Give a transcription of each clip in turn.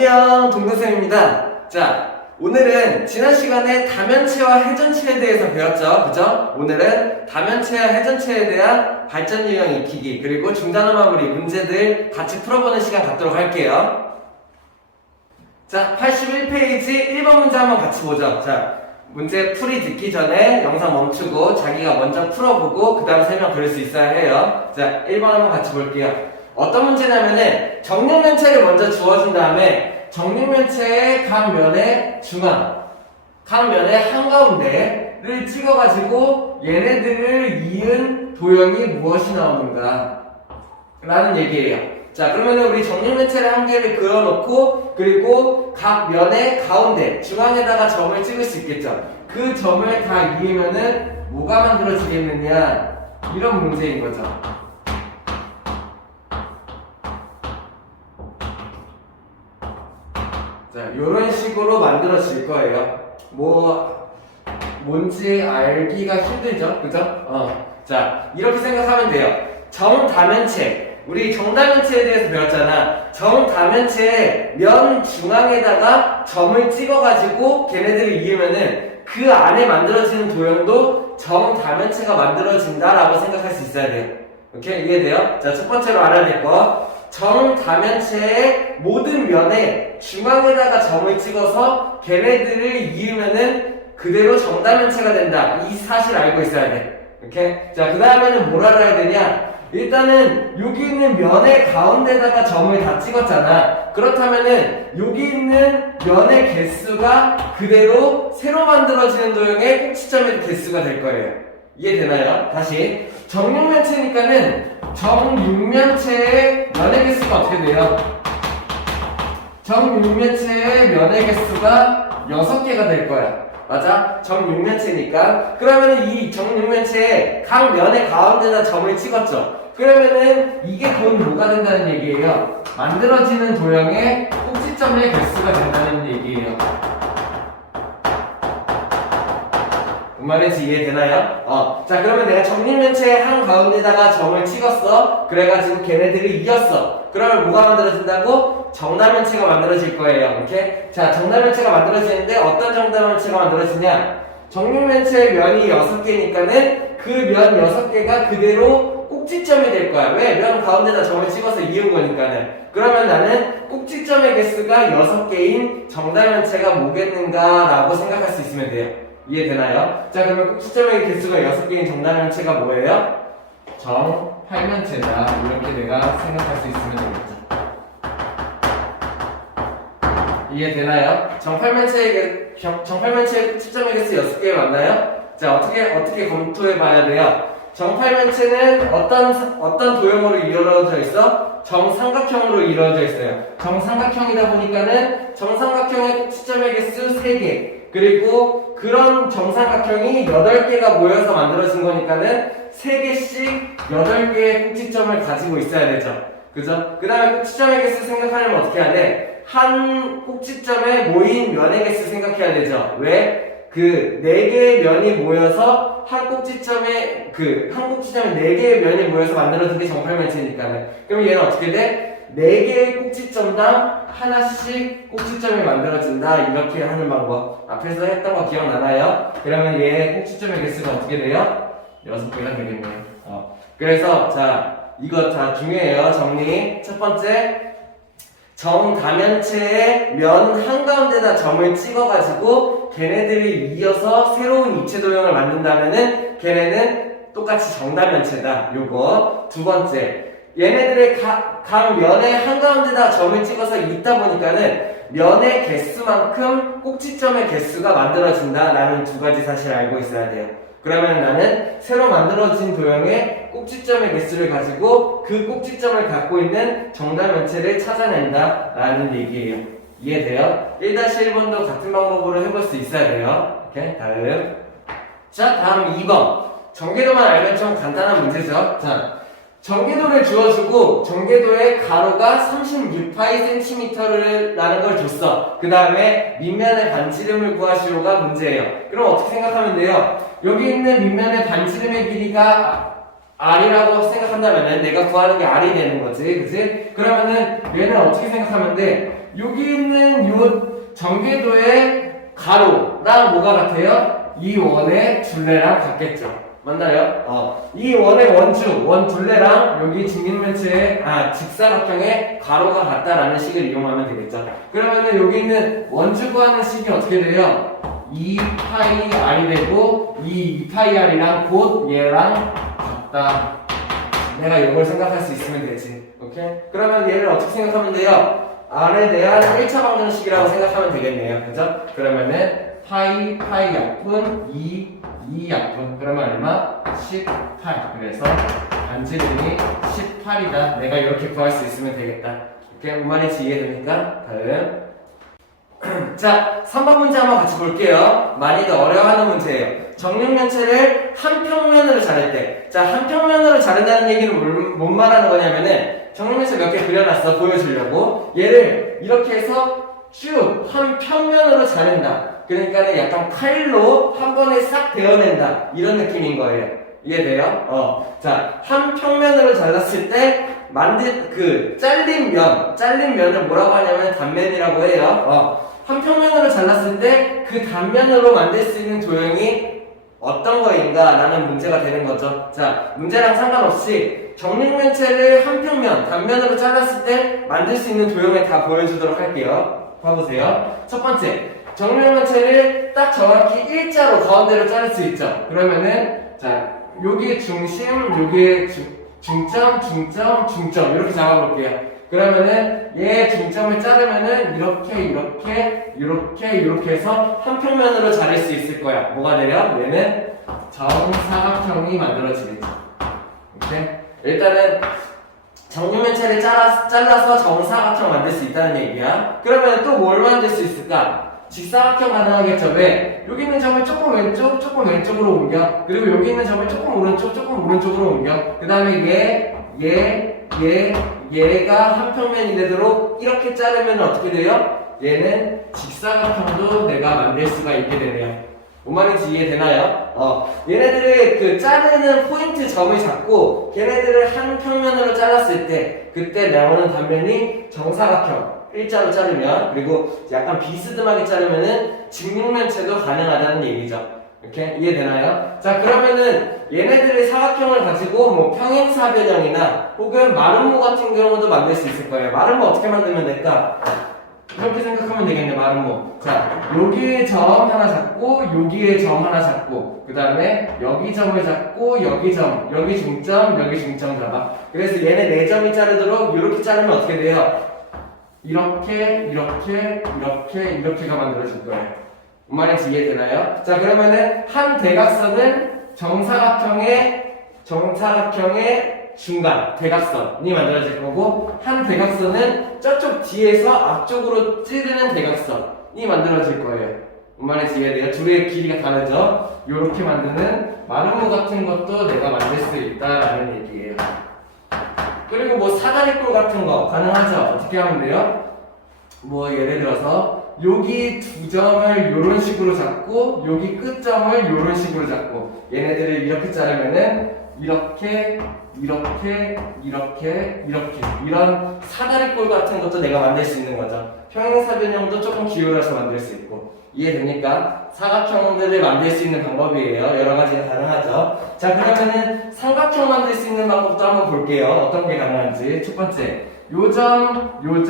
안녕, 동동쌤입니다. 자, 오늘은 지난 시간에 다면체와 회전체에 대해서 배웠죠? 그죠? 오늘은 다면체와 회전체에 대한 발전 유형 익히기 그리고 중단어 마무리 문제들 같이 풀어보는 시간 갖도록 할게요. 자, 81페이지 1번 문제 한번 같이 보죠. 자, 문제 풀이 듣기 전에 영상 멈추고 자기가 먼저 풀어보고 그 다음 설명 들을 수 있어야 해요. 자, 1번 한번 같이 볼게요. 어떤 문제냐면은 정육면체를 먼저 주어준 다음에 정육면체의 각 면의 중앙, 각 면의 한가운데를 찍어가지고 얘네들을 이은 도형이 무엇이 나오는가 라는 얘기예요. 자, 그러면은 우리 정육면체를 한 개를 그어놓고 그리고 각 면의 가운데 중앙에다가 점을 찍을 수 있겠죠. 그 점을 다 이으면은 뭐가 만들어지겠느냐 이런 문제인 거죠. 자, 요런 식으로 만들어질 거예요. 뭔지 알기가 힘들죠? 그죠? 자, 이렇게 생각하면 돼요. 정다면체. 우리 정다면체에 대해서 배웠잖아. 정다면체의 면 중앙에다가 점을 찍어가지고 걔네들을 이으면은 그 안에 만들어지는 도형도 정다면체가 만들어진다라고 생각할 수 있어야 돼요. 오케이? 이해돼요? 자, 첫 번째로 알아야 될 거. 정다면체의 모든 면에 중앙에다가 점을 찍어서 걔네들을 이으면은 그대로 정다면체가 된다. 이 사실 알고 있어야 돼. 오케이? 자, 그 다음에는 뭘 알아야 되냐? 일단은 여기 있는 면의 가운데다가 점을 다 찍었잖아. 그렇다면은 여기 있는 면의 개수가 그대로 새로 만들어지는 도형의 꼭지점의 개수가 될 거예요. 이해되나요? 다시. 정육면체니까는 정육면체의 면의 개수가 어떻게 돼요? 정육면체의 면의 개수가 6개가 될 거야. 맞아? 정육면체니까. 그러면은 이 정육면체의 각 면의 가운데다 점을 찍었죠. 그러면은 이게 곧 뭐가 된다는 얘기예요? 만들어지는 도형의 꼭지점의 개수가 된다는 얘기예요. 뭔 말인지 이해되나요? 자, 그러면 내가 정육면체의 한 가운데다가 점을 찍었어. 그래가지고 걔네들을 이었어. 그러면 뭐가 만들어진다고? 정다면체가 만들어질 거예요. 오케이? 자, 정다면체가 만들어지는데 어떤 정다면체가 만들어지냐? 정육면체의 면이 6개니까는 그 면 6개가 그대로 꼭지점이 될 거야. 왜? 면 가운데다 점을 찍어서 이은 거니까는. 그러면 나는 꼭지점의 개수가 6개인 정다면체가 뭐겠는가라고 생각할 수 있으면 돼요. 이해되나요? 자, 그러면 꼭지점의 개수가 6개인 정다면체가 뭐예요? 정팔면체다. 이렇게 내가 생각할 수 있으면 되겠죠. 이해되나요? 정팔면체의 꼭지점의 개수 6개 맞나요? 자, 어떻게 검토해 봐야 돼요? 정팔면체는 어떤 도형으로 이루어져 있어? 정삼각형으로 이루어져 있어요. 정삼각형이다 보니까는 정삼각형의 꼭지점의 개수 3개. 그리고 그런 정삼각형이 8개가 모여서 만들어진 거니까는 3개씩 8개의 꼭지점을 가지고 있어야 되죠. 그죠? 그 다음에 꼭지점의 개수 생각하려면 어떻게 해야 돼? 한 꼭지점에 모인 면의 개수 생각해야 되죠. 왜? 그 4개의 면이 모여서 한 꼭지점에 4개의 면이 모여서 만들어진 게 정팔면체니까는. 그럼 얘는 어떻게 돼? 4개의 꼭지점당 하나씩 꼭지점이 만들어진다. 이렇게 하는 방법. 앞에서 했던 거 기억나나요? 그러면 얘의 꼭지점의 개수가 어떻게 돼요? 6개가 되겠네요. 그래서 자, 이거 다 중요해요. 정리. 첫 번째, 정다면체의 면 한가운데다 점을 찍어가지고 걔네들을 이어서 새로운 입체 도형을 만든다면은 걔네는 똑같이 정다면체다. 요거. 두 번째, 얘네들의 각 면의 한가운데다 점을 찍어서 있다 보니까는 면의 개수만큼 꼭지점의 개수가 만들어진다라는 두 가지 사실을 알고 있어야 돼요. 그러면 나는 새로 만들어진 도형의 꼭지점의 개수를 가지고 그 꼭지점을 갖고 있는 정다면체를 찾아낸다 라는 얘기예요. 이해돼요? 1-1번도 같은 방법으로 해볼 수 있어야 돼요. 오케이? 다음. 자, 다음 2번. 전개도만 알면 좀 간단한 문제죠. 자, 전개도를 주어주고 전개도의 가로가 36πcm를 라는 걸 줬어. 그 다음에 밑면의 반지름을 구하시오가 문제예요. 그럼 어떻게 생각하면 돼요? 여기 있는 밑면의 반지름의 길이가 R이라고 생각한다면은 내가 구하는 게 R이 되는 거지, 그치? 그러면은 얘는 어떻게 생각하면 돼? 여기 있는 요 전개도의 가로랑 뭐가 같아요? 이 원의 둘레랑 같겠죠. 맞나요? 이 원의 원 둘레랑 여기 직립면체의 직사각형의 가로가 같다라는 식을 이용하면 되겠죠. 그러면은 여기 있는 원주 구하는 식이 어떻게 돼요? 2파이 R이 되고 이 2파이 R이랑 곧 얘랑 같다. 내가 이걸 생각할 수 있으면 되지. 오케이? 그러면 얘를 어떻게 생각하면 돼요? R에 대한 1차 방정식이라고 생각하면 되겠네요. 그죠? 그러면은 파이 약분 2 약분 그러면 얼마? 18. 그래서 반지름이 18이다. 내가 이렇게 구할 수 있으면 되겠다. 오케이? 뭔 말인지 이해됩니까? 다음. 자, 3번 문제 한번 같이 볼게요. 많이들 어려워하는 문제예요. 정육면체를 한 평면으로 자를 때. 자, 한 평면으로 자른다는 얘기는 뭔 말하는 거냐면은 정육면체 몇 개 그려놨어. 보여주려고. 얘를 이렇게 해서 쭉 한 평면으로 자른다. 그러니까 약간 칼로 한 번에 싹 베어낸다. 이런 느낌인 거예요. 이해돼요? 자, 한 평면으로 잘랐을 때 잘린 면을 뭐라고 하냐면 단면이라고 해요. 한 평면으로 잘랐을 때 그 단면으로 만들 수 있는 도형이 어떤 거인가 라는 문제가 되는 거죠. 자, 문제랑 상관없이 정육면체를 한 평면, 단면으로 잘랐을 때 만들 수 있는 도형을 다 보여주도록 할게요. 봐보세요. 첫 번째, 정육면체를 딱 정확히 일자로 가운데로 자를 수 있죠. 그러면은 자, 여기에 중심, 여기에 중점 이렇게 잡아볼게요. 그러면은 얘 중점을 자르면은 이렇게 해서 한 평면으로 자를 수 있을 거야. 뭐가 돼요? 얘는 정사각형이 만들어지겠죠. 오케이? 일단은 정육면체를 잘라서 정사각형 만들 수 있다는 얘기야. 그러면 또 뭘 만들 수 있을까? 직사각형 가능하겠죠. 왜? 여기 있는 점을 조금 왼쪽, 조금 왼쪽으로 옮겨. 그리고 여기 있는 점을 조금 오른쪽, 조금 오른쪽으로 옮겨. 그 다음에 얘가 한 평면이 되도록 이렇게 자르면 어떻게 돼요? 얘는 직사각형도 내가 만들 수가 있게 되네요. 뭔 말인지 이해되나요? 얘네들의 그 자르는 포인트 점을 잡고 걔네들을 한 평면으로 잘랐을 때 그때 나오는 단면이 정사각형 일자로 자르면 그리고 약간 비스듬하게 자르면은 직육면체도 가능하다는 얘기죠. 이렇게 이해되나요? 자, 그러면은 얘네들의 사각형을 가지고 뭐 평행사변형이나 혹은 마름모 같은 경우도 만들 수 있을 거예요. 마름모 어떻게 만들면 될까? 이렇게 생각하면 되겠네. 마름모. 자, 여기에 점 하나 잡고 여기에 점 하나 잡고 그 다음에 여기 점을 잡고 여기 점, 여기 중점 잡아. 그래서 얘네 4점이 자르도록 이렇게 자르면 어떻게 돼요? 이렇게가 만들어질 거예요. 뭔 말인지 이해되나요? 자, 그러면은 한 대각선은 정사각형의 중간 대각선이 만들어질 거고 한 대각선은 저쪽 뒤에서 앞쪽으로 찌르는 대각선이 만들어질 거예요. 뭔 말인지 이해돼요? 둘의 길이가 다르죠? 요렇게 만드는 마름모 같은 것도 내가 만들 수 있다라는 얘기예요. 그리고 뭐 사다리꼴 같은 거 가능하죠? 어떻게 하면 돼요? 뭐 예를 들어서 여기 두 점을 이런 식으로 잡고 여기 끝점을 이런 식으로 잡고 얘네들을 이렇게 자르면은 이렇게 이런 사다리꼴 같은 것도 내가 만들 수 있는 거죠. 평행사변형도 조금 기울여서 만들 수 있고 이해됩니까? 사각형들을 만들 수 있는 방법이에요. 여러 가지가 가능하죠. 자, 그러면은 삼각형 만들 수 있는 방법도 한번 볼게요. 어떤 게 가능한지. 첫 번째, 요 점이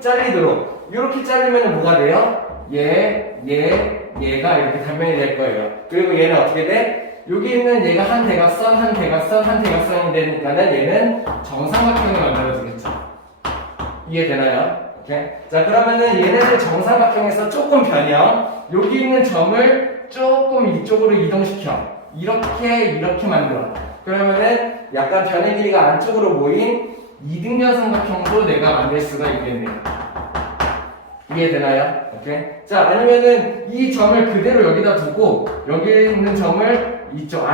잘리도록 이렇게 자르면 뭐가 돼요? 얘가 이렇게 단면이 될 거예요. 그리고 얘는 어떻게 돼? 여기 있는 얘가 한 대각선이 되니까는 얘는 정삼각형이 만들어지겠죠. 이해되나요? 오케이. 자, 그러면은 얘네들 정삼각형에서 조금 변형. 여기 있는 점을 조금 이쪽으로 이동시켜. 이렇게 만들어. 그러면은 약간 변의 길이가 안쪽으로 모인 이등변 삼각형도 내가 만들 수가 있겠네요. 이해되나요? 오케이. 자, 아니면은 이 점을 그대로 여기다 두고 여기 있는 점을 이쪽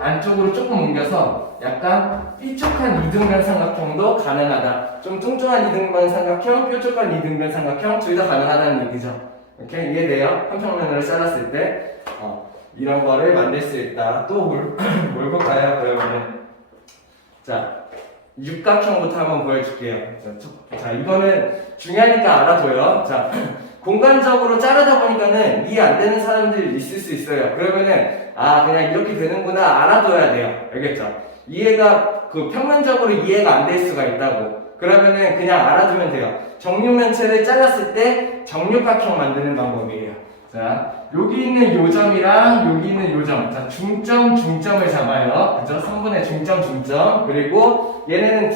안쪽으로 조금 옮겨서 약간 삐쭉한 이등변 삼각형도 가능하다. 좀 뚱뚱한 이등변 삼각형, 뾰족한 이등변 삼각형 둘 다 가능하다는 얘기죠. 오케이. 이해돼요? 한 평면으로 잘랐을 때 이런 거를 만들 수 있다. 또 뭘 볼까요? 그러면은 자 육각형부터 한번 보여줄게요. 자 이거는 중요하니까 알아둬요. 자 공간적으로 자르다 보니까는 이해 안 되는 사람들이 있을 수 있어요. 그러면은 그냥 이렇게 되는구나 알아둬야 돼요. 알겠죠? 이해가 평면적으로 이해가 안 될 수가 있다고. 그러면은 그냥 알아두면 돼요. 정육면체를 잘랐을 때 정육각형 만드는 방법이에요. 자 여기 있는 요점이랑 여기 있는 요점, 자 중점을 잡아요. 그죠? 성분의 중점. 그리고 얘네는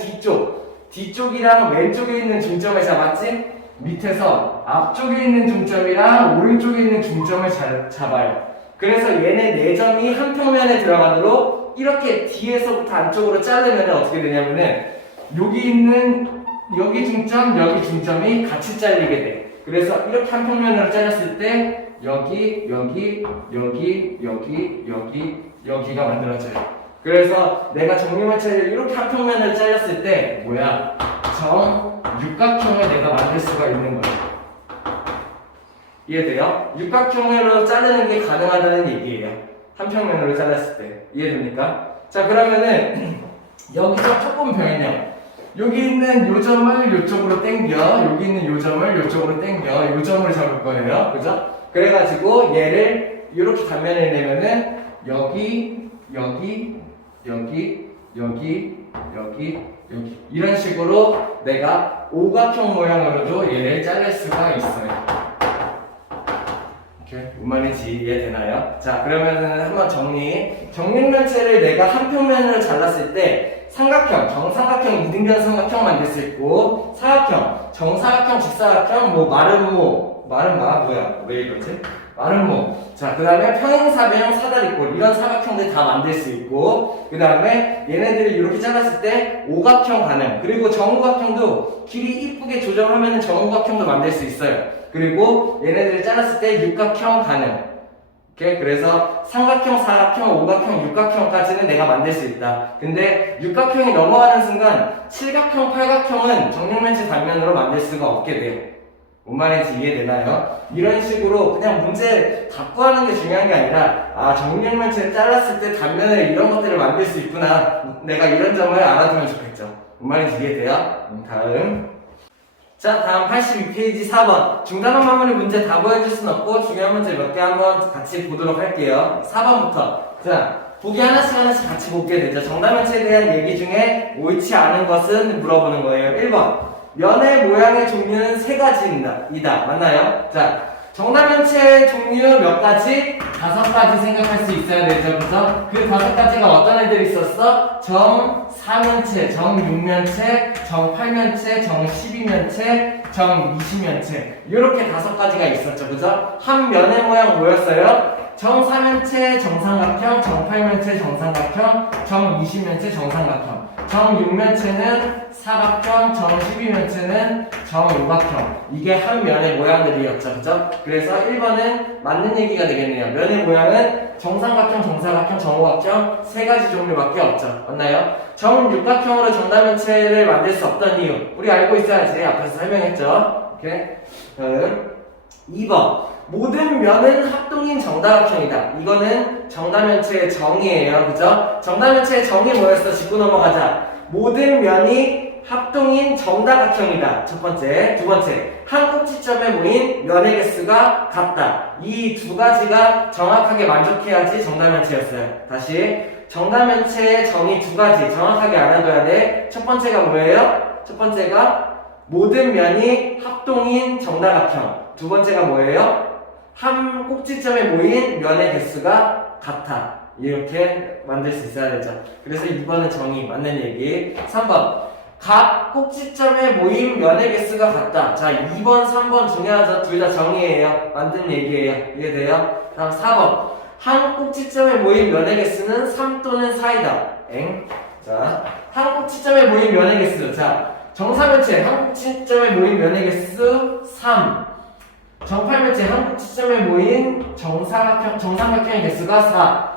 뒤쪽이랑 왼쪽에 있는 중점을 잡았지? 밑에서 앞쪽에 있는 중점이랑 오른쪽에 있는 중점을 잡아요. 그래서 얘네 네 점이 한 평면에 들어가도록 이렇게 뒤에서부터 안쪽으로 자르면 어떻게 되냐면은 여기 중점이 같이 잘리게 돼. 그래서 이렇게 한 평면으로 잘랐을 때 여기가 만들어져요. 그래서 내가 정육면체를 이렇게 한 평면으로 잘랐을 때 정육각형을 내가 만들 수가 있는 거예요. 이해돼요? 육각형으로 자르는 게 가능하다는 얘기예요. 한 평면으로 잘랐을 때. 이해됩니까? 자 그러면은 여기서 조금 변형. 여기 있는 요점을 이쪽으로 당겨, 여기 있는 요점을 이쪽으로 당겨, 요점을 잡을 거예요. 그죠? 그래가지고 얘를 이렇게 단면을 내면은 여기 이런 식으로 내가 오각형 모양으로도 얘를 자를 수가 있어요. 뭔 말인지 이해되나요? 자 그러면은 한번 정육면체를 내가 한 평면으로 잘랐을 때 삼각형, 정삼각형, 이등변 삼각형 만들 수 있고 사각형, 정사각형, 직사각형, 왜 이러지? 마름모. 자, 그 다음에 평행사변형, 사다리꼴 이런 사각형들 다 만들 수 있고 그 다음에 얘네들을 이렇게 잘랐을 때 오각형 가능. 그리고 정오각형도 길이 이쁘게 조정하면 정오각형도 만들 수 있어요. 그리고 얘네들을 잘랐을 때 육각형 가능. 그래서 삼각형, 사각형, 오각형, 육각형까지는 내가 만들 수 있다. 근데 육각형이 넘어가는 순간 칠각형, 팔각형은 정육면체 단면으로 만들 수가 없게 돼요. 뭔 말인지 이해되나요? 이런 식으로 그냥 문제 다 구하는 게 중요한 게 아니라 정육면체를 잘랐을 때 단면에 이런 것들을 만들 수 있구나. 내가 이런 점을 알아두면 좋겠죠. 뭔 말인지 이해돼요? 다음 82페이지 4번. 중단원 마무리 문제 다 보여줄 순 없고 중요한 문제 몇 개 한번 같이 보도록 할게요. 4번부터. 자, 보기 하나씩 같이 보게 되죠. 정답면체에 대한 얘기 중에 옳지 않은 것은 물어보는 거예요. 1번. 면의 모양의 종류는 3가지이다. 맞나요? 자, 정답면체 종류 몇 가지? 5가지 생각할 수 있어야 되죠. 그죠? 그 5가지가 어떤 애들이 있었어? 정4면체, 정6면체, 정8면체, 정12면체, 정20면체 이렇게 5가지가 있었죠. 그죠? 한 면의 모양 뭐였어요? 정4면체 정삼각형, 정8면체 정삼각형, 정20면체 정삼각형, 정6면체는 사각형, 정12면체는 정오각형. 이게 한 면의 모양들이었죠. 그죠? 그래서 1번은 맞는 얘기가 되겠네요. 면의 모양은 정삼각형, 정사각형, 정오각형 3가지 종류밖에 없죠. 맞나요? 정육각형으로 정답면체를 만들 수 없던 이유 우리 알고 있어야지. 앞에서 설명했죠. 오케이? 다음 2번. 모든 면은 합동인 정다각형이다. 이거는 정다면체의 정의예요. 그죠? 정다면체의 정의 뭐였어? 짚고 넘어가자. 모든 면이 합동인 정다각형이다. 첫 번째. 두 번째. 한 꼭지점에 모인 면의 개수가 같다. 이 2가지가 정확하게 만족해야지 정다면체였어요. 다시. 정다면체의 정의 2가지 정확하게 알아둬야 돼. 첫 번째가 뭐예요? 첫 번째가 모든 면이 합동인 정다각형. 두 번째가 뭐예요? 한 꼭지점에 모인 면의 개수가 같아. 이렇게 만들 수 있어야 되죠. 그래서 2번은 정의 맞는 얘기. 3번. 각 꼭지점에 모인 면의 개수가 같다. 자, 2번, 3번 중요하죠. 둘 다 정의예요. 만든 얘기예요. 이해돼요? 다음 4번. 한 꼭지점에 모인 면의 개수는 3 또는 4이다. 자, 한 꼭지점에 모인 면의 개수. 자, 정사면체 한 꼭지점에 모인 면의 개수 3. 정8면체 한 꼭지점에 모인 정삼각형의 개수가 4.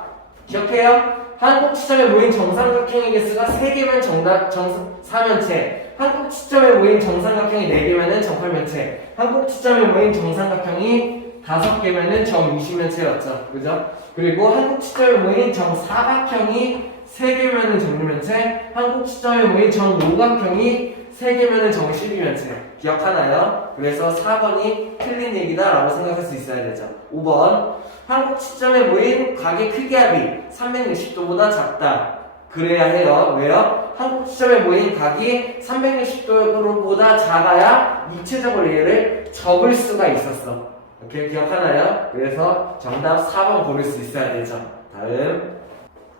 기억해요? 한 꼭지점에 모인 정삼각형의 개수가 3개면 정4면체, 한 꼭지점에 모인 정삼각형이 4개면은 정8면체, 한 꼭지점에 모인 정삼각형이 5개면은 정20면체였죠. 그죠? 그리고 한국 시점에 모인 정사각형이 3개면은 정육면체, 한국 시점에 모인 정오각형이 3개면은 정십이면체. 기억하나요? 그래서 4번이 틀린 얘기다라고 생각할 수 있어야 되죠. 5번 한국 시점에 모인 각의 크기합이 360도보다 작다. 그래야 해요. 왜요? 한국 시점에 모인 각이 360도보다 작아야 입체적으로 얘를 접을 수가 있었어. 이렇게 기억하나요? 그래서 정답 4번 고를 수 있어야 되죠. 다음.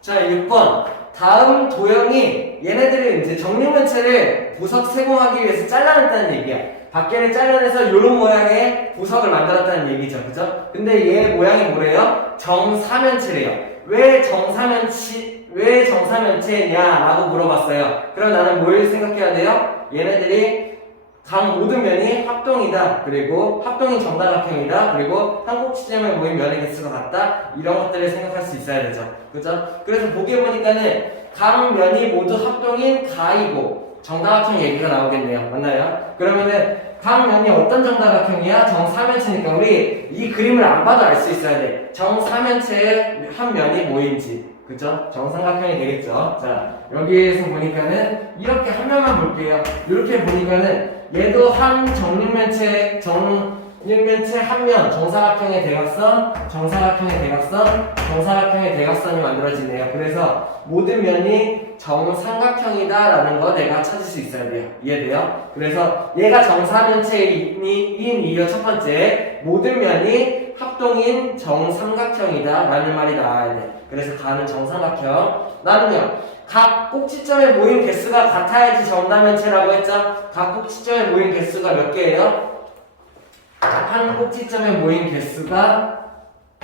자, 6번. 다음 도형이 얘네들이 이제 정육면체를 보석 세공하기 위해서 잘라냈다는 얘기야. 밖에를 잘라내서 이런 모양의 보석을 만들었다는 얘기죠. 그죠? 근데 얘 모양이 뭐래요? 정사면체래요. 왜 정사면체냐라고 물어봤어요. 그럼 나는 뭘 생각해야 돼요? 얘네들이 각 모든 면이 합동이다. 그리고 합동이 정다각형이다. 그리고 한국 시점에 모인 면의 개수가 같다. 이런 것들을 생각할 수 있어야 되죠. 그죠? 그래서 보기에 보니까는 각 면이 모두 합동인 가이고 정다각형 얘기가 나오겠네요. 맞나요? 그러면은 각 면이 어떤 정다각형이야? 정사면체니까 우리 이 그림을 안 봐도 알 수 있어야 돼. 정사면체의 한 면이 뭐인지. 그죠? 정삼각형이 되겠죠. 자, 여기에서 보니까는 이렇게 한 면만 볼게요. 이렇게 보니까는 얘도 한 정육면체 한 면, 정사각형의 대각선, 정사각형의 대각선, 정사각형의 대각선이 만들어지네요. 그래서 모든 면이 정삼각형이다라는 거 내가 찾을 수 있어야 돼요. 이해돼요? 그래서 얘가 정사면체인 이유 첫 번째, 모든 면이 합동인 정삼각형이다라는 말이 나와야 돼. 그래서 가는 정삼각형. 나는요, 각 꼭지점에 모인 개수가 같아야지 정다면체라고 했죠? 각 꼭지점에 모인 개수가 몇 개예요? 한 꼭지점에 모인 개수가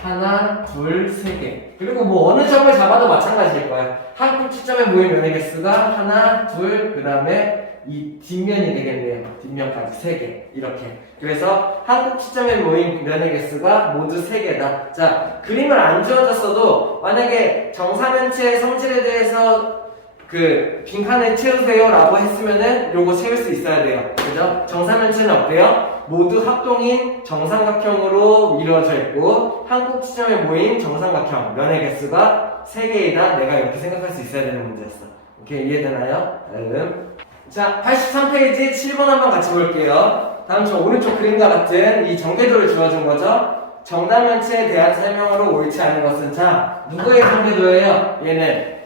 하나, 둘, 세 개. 그리고 뭐 어느 점을 잡아도 마찬가지일 거야. 한 꼭지점에 모인 면의 개수가 하나, 둘, 그 다음에 이 뒷면이 되겠네요. 뒷면까지 세 개. 이렇게. 그래서 한 꼭지점에 모인 면의 개수가 모두 세 개다. 자, 그림을 안 주어졌어도 만약에 정사면체의 성질에 대해서 그 빈칸을 채우세요 라고 했으면은 요거 채울 수 있어야 돼요. 그죠? 정사면체는 어때요? 모두 합동인 정삼각형으로 이루어져 있고 한 꼭지점에 모인 정삼각형 면의 개수가 3개이다. 내가 이렇게 생각할 수 있어야 되는 문제였어. 오케이, 이해되나요? 다음. 자, 83페이지 7번 한번 같이 볼게요. 다음 저 오른쪽 그림과 같은 이 전개도를 주어준 거죠. 정다면체에 대한 설명으로 옳지 않은 것은 자, 누구의 전개도예요? 얘는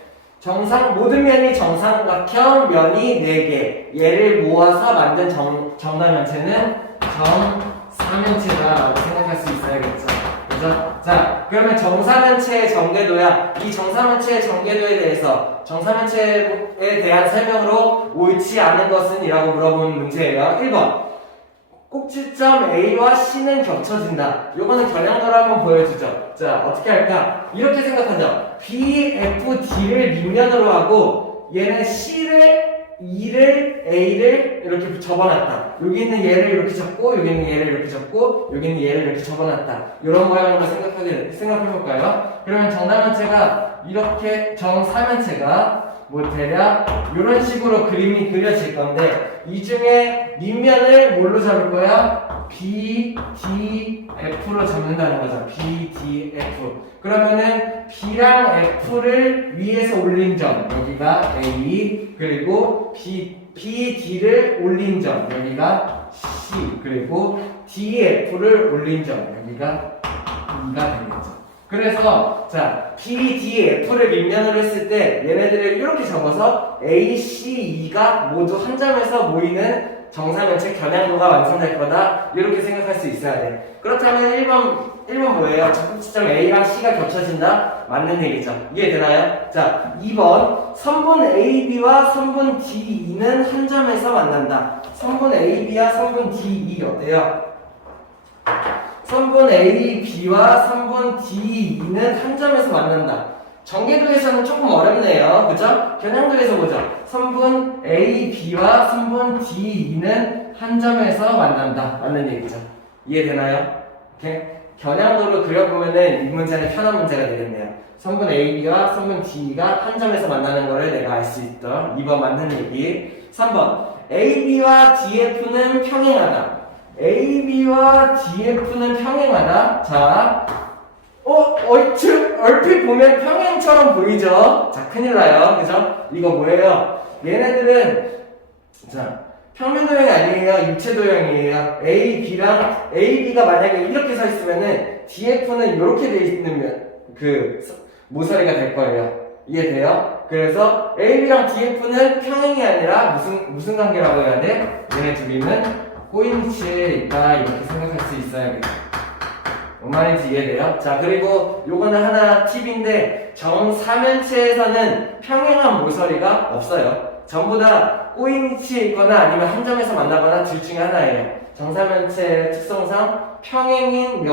모든 면이 정삼각형 면이 4개. 얘를 모아서 만든 정다면체는 정사면체다라고 생각할 수 있어야겠죠. 그죠? 자, 그러면 정사면체의 전개도야. 이 정사면체의 전개도에 대해서 정사면체에 대한 설명으로 옳지 않은 것은? 이라고 물어본 문제예요. 1번. 꼭지점 A와 C는 겹쳐진다. 요거는 겨냥도를 한번 보여주죠. 자, 어떻게 할까? 이렇게 생각하죠. B, F, D를 밑면으로 하고 얘는 C를 E를 A를 이렇게 접어놨다. 여기 있는 얘를 이렇게 접고 여기 있는 얘를 이렇게 접고 여기 있는 얘를 이렇게 접어놨다. 이런 모양으로 생각해볼까요? 그러면 정다면체가 이렇게 정사면체가 뭐 대략 이런 식으로 그림이 그려질 건데 이 중에 밑면을 뭘로 잡을 거야? B, D, F로 잡는다는 거죠. B, D, F. 그러면은 B랑 F를 위에서 올린 점 여기가 A, 그리고 B, D를 올린 점 여기가 C, 그리고 D, F를 올린 점 여기가 E가 되겠죠. 그래서 자 B, D, F를 밑면으로 했을 때 얘네들을 이렇게 접어서 A, C, E가 모두 한 점에서 모이는 정사면체 겨냥도가 완성될 거다. 이렇게 생각할 수 있어야 돼. 그렇다면 1번 뭐예요? 적국지점 A랑 C가 겹쳐진다? 맞는 얘기죠. 이해되나요? 자, 2번 선분 AB와 선분 DE는 한 점에서 만난다. 선분 AB와 선분 DE 어때요? 선분 A, B와 선분 DE는 한 점에서 만난다. 전개도에서는 조금 어렵네요. 그죠? 겨냥도에서 보죠. 선분 A, B와 선분 DE는 한 점에서 만난다. 맞는 얘기죠. 이해되나요? 오케이? 겨냥도로 그려보면은 이 문제는 편한 문제가 되겠네요. 선분 A, B와 선분 DE가 한 점에서 만나는 거를 내가 알 수 있던 2번 맞는 얘기. 3번 A, B와 DF는 평행하다. A, B와 DF는 평행하다. 자, 얼핏 보면 평행처럼 보이죠? 자, 큰일 나요. 그죠? 이거 뭐예요? 얘네들은, 자, 평면 도형이 아니에요. 입체 도형이에요. A, B랑, A, B가 만약에 이렇게 서 있으면은, DF는 이렇게 돼 있는 모서리가 될 거예요. 이해돼요? 그래서 A, B랑 DF는 평행이 아니라 무슨 관계라고 해야 돼? 얘네 둘이는 꼬인치에 있다. 이렇게 생각할 수 있어야겠다. 뭔 말인지 이해돼요? 자, 그리고 요거는 하나 팁인데 정사면체에서는 평행한 모서리가 없어요. 전부 다 꼬인치에 있거나 아니면 한 점에서 만나거나 둘 중에 하나예요. 정사면체의 특성상 평행인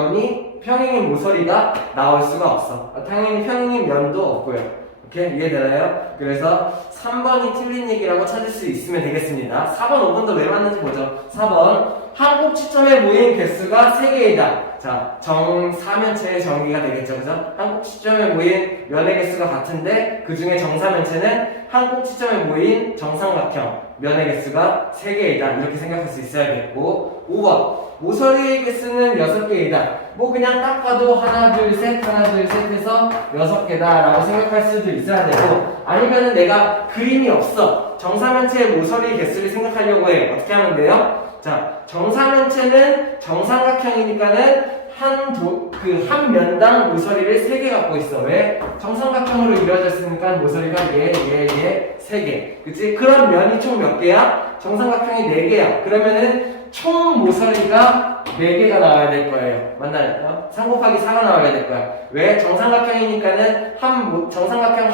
모서리가 나올 수가 없어. 평행인 면도 없고요. 오케이? 이해되나요? 그래서 3번이 틀린 얘기라고 찾을 수 있으면 되겠습니다. 4번, 5번도 왜 맞는지 보죠. 4번 한국 시점에 모인 개수가 3개이다. 자, 정사면체의 정의가 되겠죠. 그죠? 한국 시점에 모인 면의 개수가 같은데 그 중에 정사면체는 한국 시점에 모인 정삼각형 면의 개수가 3개이다. 이렇게 생각할 수 있어야겠고 5번 모서리의 개수는 6개이다. 뭐 그냥 딱 봐도 하나 둘 셋 해서 6개다 라고 생각할 수도 있어야 되고 아니면은 내가 그림이 없어. 정사면체의 모서리 개수를 생각하려고 해. 어떻게 하면 돼요? 자, 정사면체는 정삼각형이니까는 한 면당 모서리를 3개 갖고 있어. 왜? 정삼각형으로 이루어졌으니까 모서리가 3개. 그치? 그럼 면이 총 몇 개야? 정삼각형이 4개야. 그러면은 총 모서리가 4개가 나와야 될 거예요. 맞나요? 3 곱하기 4가 나와야 될 거야. 왜? 정삼각형이니까는 정삼각형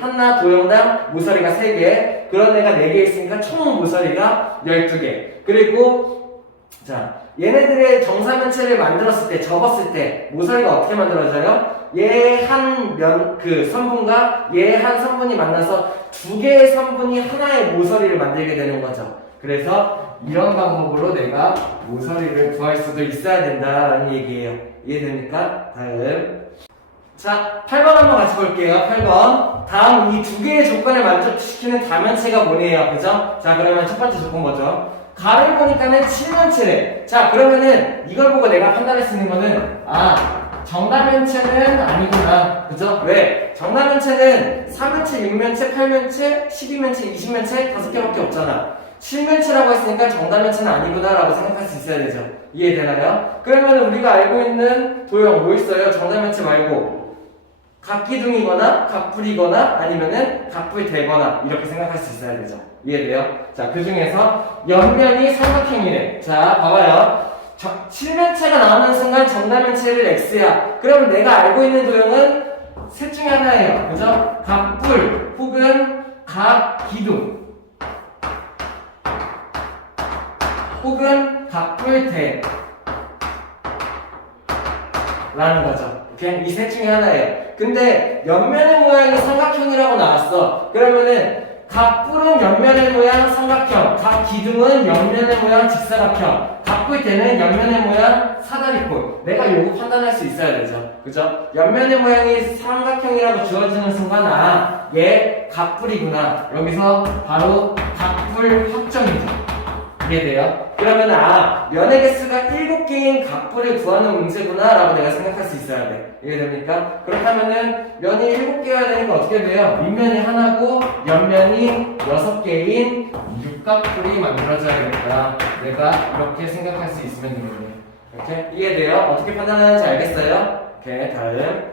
하나 도형당 모서리가 3개. 그런 애가 4개 있으니까 총 모서리가 12개. 그리고, 자, 얘네들의 정사면체를 만들었을 때, 접었을 때, 모서리가 어떻게 만들어져요? 얘 한 선분과 얘 한 선분이 만나서 2개의 선분이 하나의 모서리를 만들게 되는 거죠. 그래서 이런 방법으로 내가 모서리를 구할 수도 있어야 된다라는 얘기예요. 이해됩니까? 다음. 자, 8번 한번 같이 볼게요. 8번. 다음 이 2개의 조건을 만족시키는 다면체가 뭐네요. 그죠? 자, 그러면 첫 번째 조건 뭐죠? 가를 보니까는 7면체래. 자, 그러면은 이걸 보고 내가 판단할 수 있는 거는 정다면체는 아니구나. 그죠? 왜? 정다면체는 4면체, 6면체, 8면체, 12면체, 20면체 5개밖에 없잖아. 7면체라고 했으니까 정다면체는 아니구나 라고 생각할 수 있어야 되죠. 이해되나요? 그러면 우리가 알고 있는 도형 뭐 있어요? 정다면체 말고 각기둥이거나 각불이거나 아니면은 각불되거나 이렇게 생각할 수 있어야 되죠. 이해돼요? 자, 그 중에서 옆면이 삼각형이래. 자, 봐봐요. 7면체가 나오는 순간 정다면체를 X야. 그러면 내가 알고 있는 도형은 셋 중에 하나예요. 그죠? 각불 혹은 각기둥 혹은 각불대 라는 거죠. 오케이? 이 셋 중에 하나예요. 근데 옆면의 모양이 삼각형이라고 나왔어. 그러면은 각불은 옆면의 모양 삼각형, 각기둥은 옆면의 모양 직사각형, 각불대는 옆면의 모양 사다리꼴. 내가 요거 판단할 수 있어야 되죠. 그죠? 옆면의 모양이 삼각형이라고 주어지는 순간 얘 각불이구나. 여기서 바로 각불 확정이죠. 이해돼요? 그러면 면의 개수가 7개인 각불을 구하는 문제구나 라고 내가 생각할 수 있어야 돼. 이해됩니까? 그렇다면은 면이 7개여야 되니까 어떻게 돼요? 윗면이 하나고 옆면이 6개인 육각불이 만들어져야겠다. 내가 이렇게 생각할 수 있으면 되겠네요. 이렇게 이해돼요? 어떻게 판단하는지 알겠어요? 오케이, 다음.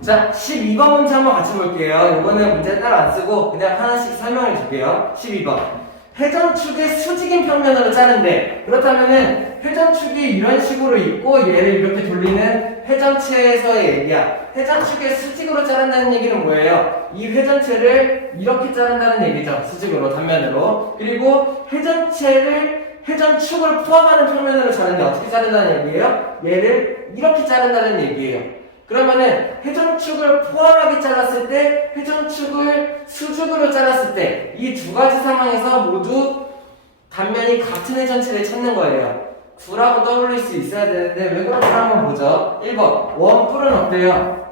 자, 12번 문제 한번 같이 볼게요. 이거는 문제 따로 안 쓰고 그냥 하나씩 설명해 줄게요. 12번. 회전축의 수직인 평면으로 짜는데 그렇다면은 회전축이 이런 식으로 있고 얘를 이렇게 돌리는 회전체에서의 얘기야. 회전축의 수직으로 자른다는 얘기는 뭐예요? 이 회전체를 이렇게 자른다는 얘기죠. 수직으로, 단면으로. 그리고 회전축을 포함하는 평면으로 자르는데 어떻게 자른다는 얘기예요? 얘를 이렇게 자른다는 얘기예요. 그러면은 회전축을 포함하게 잘랐을 때, 회전축을 수직으로 잘랐을 때 이 두 가지 상황에서 모두 단면이 같은 회전체를 찾는 거예요. 9라고 떠올릴 수 있어야 되는데 왜 그런지 한번 보죠. 1번 원뿔은 어때요?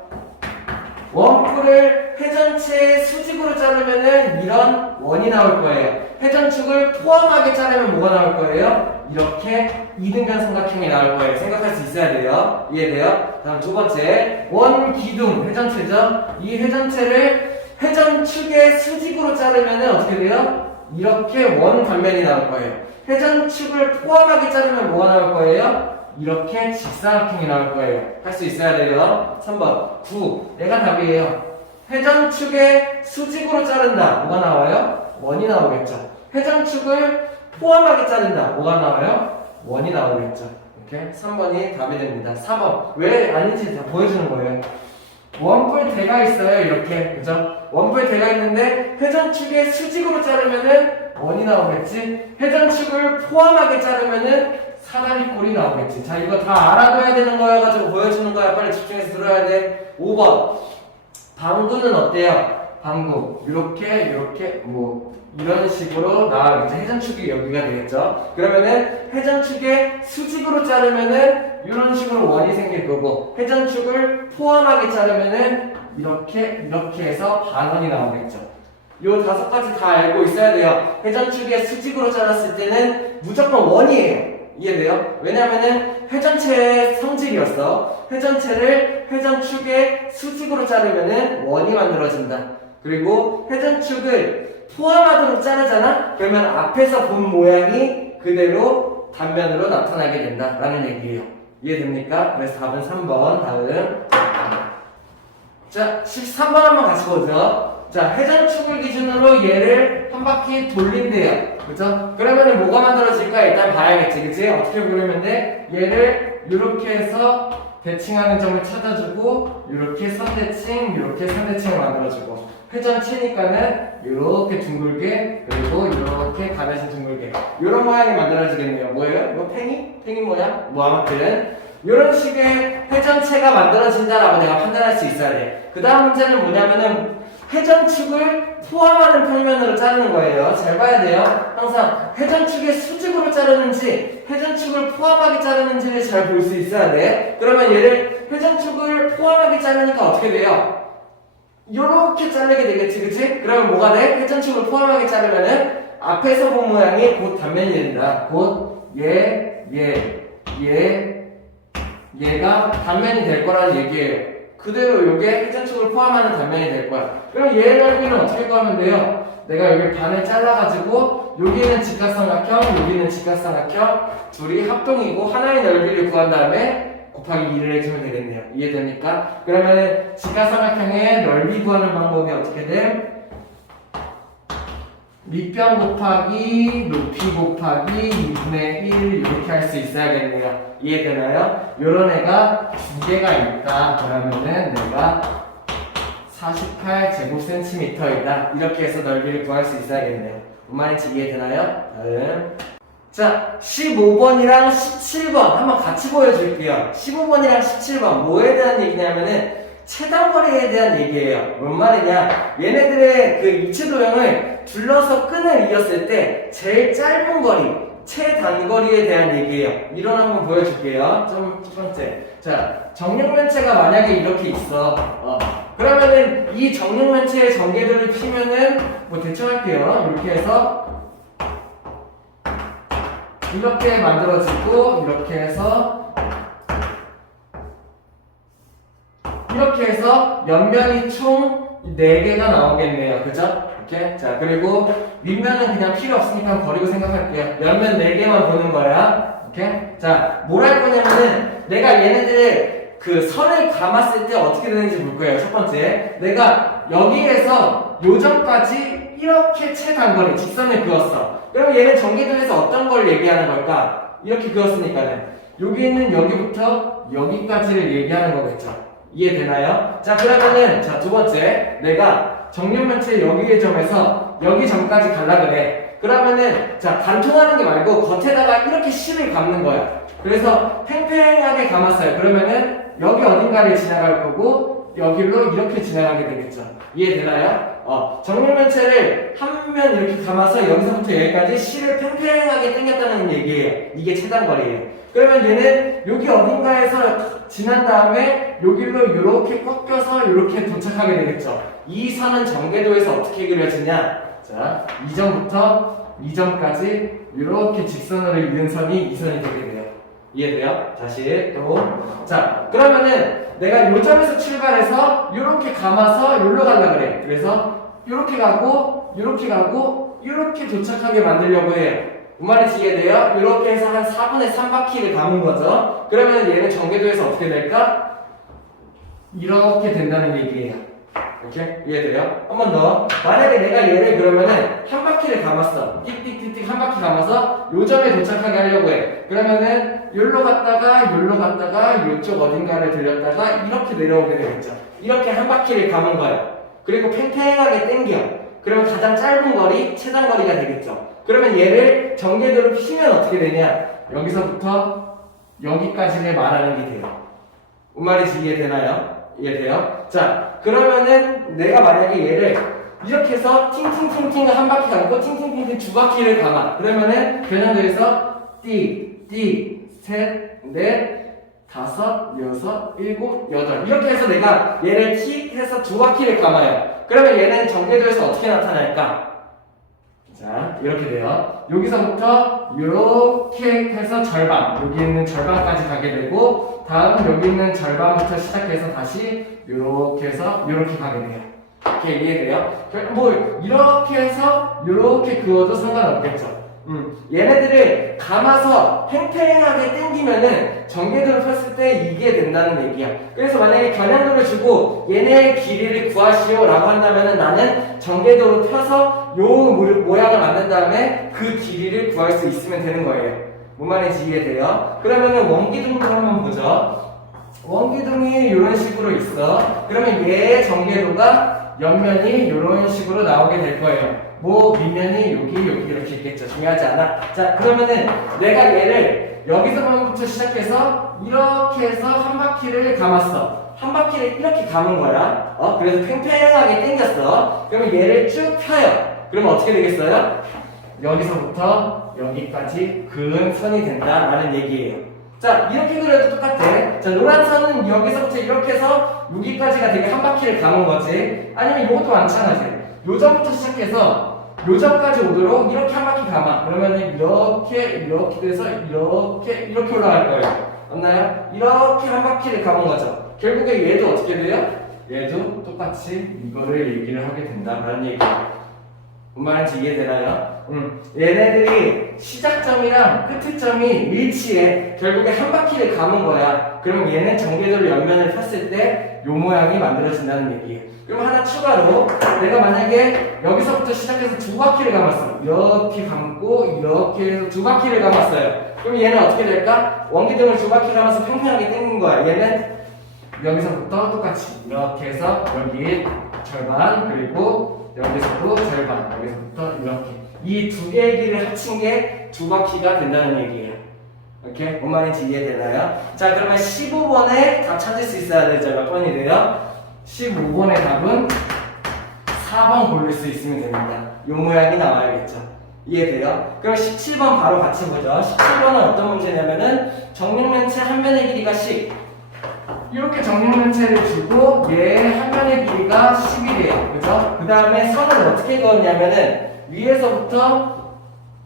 원뿔을 회전체의 수직으로 자르면은 이런 원이 나올 거예요. 회전축을 포함하게 자르면 뭐가 나올 거예요? 이렇게 이등변 삼각형이 나올 거예요. 생각할 수 있어야 돼요. 이해돼요? 다음 두 번째, 원기둥 회전체죠. 이 회전체를 회전축의 수직으로 자르면 어떻게 돼요? 이렇게 원 단면이 나올 거예요. 회전축을 포함하게 자르면 뭐가 나올 거예요? 이렇게 직사각형이 나올 거예요. 할 수 있어야 돼요. 3번 9. 얘가 답이에요. 회전축의 수직으로 자른다. 뭐가 나와요? 원이 나오겠죠. 회전축을 포함하게 자른다. 뭐가 나와요? 원이 나오겠죠. 이렇게 3번이 답이 됩니다. 4번. 왜 아닌지 다 보여주는 거예요. 원뿔대가 있어요. 이렇게. 그죠? 원뿔대가 있는데 회전축의 수직으로 자르면은 원이 나오겠지. 회전축을 포함하게 자르면은 사다리꼴이 나오겠지. 자, 이거 다 알아둬야 되는 거여가지고 보여주는 거야. 빨리 집중해서 들어야 돼. 5번. 방구는 어때요? 방구. 이렇게 뭐 이런 식으로 나와야겠죠. 회전축이 여기가 되겠죠. 그러면은 회전축의 수직으로 자르면은 이런 식으로 원이 생길 거고, 회전축을 포함하게 자르면은 이렇게 해서 반원이 나오겠죠. 요 5가지 다 알고 있어야 돼요. 회전축의 수직으로 잘랐을 때는 무조건 원이에요. 이해돼요? 왜냐면은 회전체의 성질이었어. 회전체를 회전축의 수직으로 자르면은 원이 만들어진다. 그리고 회전축을 포함하도록 자르잖아? 그러면 앞에서 본 모양이 그대로 단면으로 나타나게 된다 라는 얘기예요. 이해됩니까? 그래서 답은 3번. 다음 자, 13번 한번 같이 보죠. 자, 회전축을 기준으로 얘를 한 바퀴 돌린대요. 그죠? 그러면 뭐가 만들어질까? 일단 봐야겠지. 그치? 어떻게 보려면 돼? 얘를 이렇게 해서 대칭하는 점을 찾아주고, 이렇게 선대칭, 이렇게 선대칭을 만들어주고, 회전체니까는 이렇게 둥글게, 그리고 이렇게 가면서 둥글게, 이런 모양이 만들어지겠네요. 뭐예요? 이거 팽이? 팽이 모양? 뭐 아무튼 이런 식의 회전체가 만들어진다라고 내가 판단할 수 있어야 돼. 그 다음 문제는 뭐냐면은 회전축을 포함하는 평면으로 자르는 거예요. 잘 봐야 돼요. 항상 회전축의 수직으로 자르는지 회전축을 포함하게 자르는지를 잘 볼 수 있어야 돼. 그러면 얘를 회전축을 포함하게 자르니까 어떻게 돼요? 요렇게 자르게 되겠지, 그치? 그러면 뭐가 돼? 회전축을 포함하게 자르면은 앞에서 본 모양이 곧 단면이 된다. 곧 얘가 단면이 될 거라는 얘기예요. 그대로 요게 회전축을 포함하는 단면이 될 거야. 그럼 얘 넓이는 어떻게 구하면 돼요? 내가 여기 반을 잘라가지고 여기는 직각삼각형, 여기는 직각삼각형, 둘이 합동이고 하나의 넓이를 구한 다음에 곱하기 2를 해주면 되겠네요. 이해됩니까? 그러면 직각삼각형의 넓이 구하는 방법이 어떻게 돼? 밑변 곱하기 높이 곱하기 2분의 1 이렇게 할 수 있어야겠네요. 이해되나요? 요런 애가 두 개가 있다. 그러면은 내가 48제곱센티미터이다. 이렇게 해서 넓이를 구할 수 있어야겠네요. 뭔 말인지 이해되나요? 다음. 자, 15번이랑 17번 한번 같이 보여줄게요. 15번이랑 17번 뭐에 대한 얘기냐면은 최단거리에 대한 얘기예요. 뭔 말이냐? 얘네들의 그 입체 도형을 둘러서 끈을 이었을 때 제일 짧은 거리, 최단거리에 대한 얘기예요. 이론 한번 보여줄게요. 첫 번째. 자, 정육면체가 만약에 이렇게 있어. 그러면은 이 정육면체의 전개도를 피면은 뭐 대충 할게요. 이렇게 해서 이렇게 만들어지고 이렇게 해서 옆면이 총 4개가 나오겠네요. 그죠? 이렇게. 자, 그리고 윗면은 그냥 필요 없으니까 버리고 생각할게요. 옆면 4개만 보는 거야. 이렇게. 자, 뭘 할 거냐면은 내가 얘네들의 그 선을 감았을 때 어떻게 되는지 볼 거예요. 첫 번째. 내가 여기에서 요점까지 이렇게 최단거리, 직선을 그었어. 그럼 얘는 전개도에서 어떤 걸 얘기하는 걸까? 이렇게 그었으니까는. 여기는 여기부터 여기까지를 얘기하는 거겠죠. 이해되나요? 자, 그러면은, 자, 두 번째. 내가 정육면체 여기의 점에서 여기 점까지 갈라 그래. 그러면은, 자, 관통하는 게 말고 겉에다가 이렇게 실을 감는 거야. 그래서 팽팽하게 감았어요. 그러면은, 여기 어딘가를 지나갈 거고, 여기로 이렇게 지나가게 되겠죠. 이해되나요? 정육면체를 한 면 이렇게 감아서 여기서부터 여기까지 실을 팽팽하게 당겼다는 얘기예요. 이게 최단거리예요. 그러면 얘는 여기 어딘가에서 지난 다음에 여기로 이렇게 꺾여서 이렇게 도착하게 되겠죠. 이 선은 전개도에서 어떻게 그려지냐? 자, 이 점부터 이 점까지 이렇게 직선으로 이은 선이 이 선이 되게 돼요. 이해돼요? 다시 또. 자, 그러면은 내가 요 점에서 출발해서 이렇게 감아서 여기로 가려고 그래. 그래서 이렇게 가고, 이렇게 가고, 이렇게 도착하게 만들려고 해요. 뭔 말인지 이해돼요? 이렇게 해서 한 4분의 3바퀴를 감은 거죠. 그러면 얘는 전개도에서 어떻게 될까? 이렇게 된다는 얘기예요. 이렇게? 이해돼요? 한 번 더. 만약에 내가 얘를 그러면은 한 바퀴를 감았어. 띡띡띡띡 한 바퀴 감아서 요 점에 도착하게 하려고 해. 그러면은 여기로 갔다가 요쪽 어딘가를 들렸다가 이렇게 내려오게 되겠죠. 이렇게 한 바퀴를 감은 거예요. 그리고 팽팽하게 당겨. 그러면 가장 짧은 거리, 최단 거리가 되겠죠. 그러면 얘를 전개도로 피면 어떻게 되냐? 여기서부터 여기까지를 말하는 게 돼요. 뭔 말인지 이해되나요? 이해돼요? 자, 그러면은 내가 만약에 얘를 이렇게 해서 팅팅팅팅을 한 바퀴 감고 팅팅팅팅 두 바퀴를 감아. 그러면은 변형도에서 띠, 셋, 넷, 다섯, 여섯, 일곱, 여덟 이렇게 해서 내가 얘를 틱 해서 두 바퀴를 감아요. 그러면 얘는 전개도에서 어떻게 나타날까? 자, 이렇게 돼요. 여기서부터 이렇게 해서 절반, 여기 있는 절반까지 가게 되고 다음 여기 있는 절반부터 시작해서 다시 이렇게 해서 이렇게 가게 돼요. 이렇게 이해돼요? 뭐 이렇게 해서 이렇게 그어도 상관없겠죠. 얘네들을 감아서 팽팽하게 당기면은 전개도를 폈을 때 이게 된다는 얘기야. 그래서 만약에 겨냥도를 주고 얘네의 길이를 구하시오 라고 한다면은 나는 전개도로 펴서 요 모양을 만든 다음에 그 길이를 구할 수 있으면 되는 거예요. 뭔 말인지 이해돼요? 그러면은 원기둥도 한번 보죠. 원기둥이 이런 식으로 있어. 그러면 얘의 전개도가 옆면이 이런 식으로 나오게 될 거예요. 뭐 밑면이 여기 이렇게 있겠죠. 중요하지 않아. 자, 그러면은 내가 얘를 여기서부터 시작해서 이렇게 해서 한 바퀴를 감았어. 한 바퀴를 이렇게 감은 거야. 그래서 팽팽하게 당겼어. 그러면 얘를 쭉 펴요. 그러면 어떻게 되겠어요? 여기서부터 여기까지 그은 선이 된다라는 얘기예요. 자, 이렇게 그려도 똑같아. 자, 노란 선은 여기서부터 이렇게 해서 여기까지가 되게 한 바퀴를 감은 거지. 아니면 이것도 마찬가지. 요 점부터 시작해서 요 점까지 오도록 이렇게 한 바퀴 감아. 그러면은 이렇게 돼서 이렇게 올라갈 거예요. 맞나요? 이렇게 한 바퀴를 감은 거죠. 결국에 얘도 어떻게 돼요? 얘도 똑같이 이거를 얘기를 하게 된다라는 얘기예요. 뭔 말인지 이해되나요? 얘네들이 시작점이랑 끝점이 일치해. 결국에 한 바퀴를 감은 거야. 그럼 얘는 전개도를 옆면을 폈을 때 요 모양이 만들어진다는 얘기예요. 그럼 하나 추가로 내가 만약에 여기서부터 시작해서 두 바퀴를 감았어. 이렇게 감고 이렇게 해서 두 바퀴를 감았어요. 그럼 얘는 어떻게 될까? 원기둥을 두 바퀴 감아서 팽팽하게 당긴 거야. 얘는 여기서부터 똑같이 이렇게 해서 여기 절반 그리고 여기서도 절반 여기서부터 이렇게 이 두 개의 길을 합친 게 두 바퀴가 된다는 얘기예요. 오케이? 뭔 말인지 이해되나요? 자, 그러면 15번에 답 찾을 수 있어야 되죠. 몇 번이 돼요? 15번의 답은 4번 고를 수 있으면 됩니다. 이 모양이 나와야겠죠. 이해돼요? 그럼 17번 바로 같이 보죠. 17번은 어떤 문제냐면은 정육면체 한 면의 길이가 10. 이렇게 정육면체를 주고 얘 한 면의 길이가 10이래요. 그죠? 그 다음에 선을 어떻게 그었냐면은 위에서부터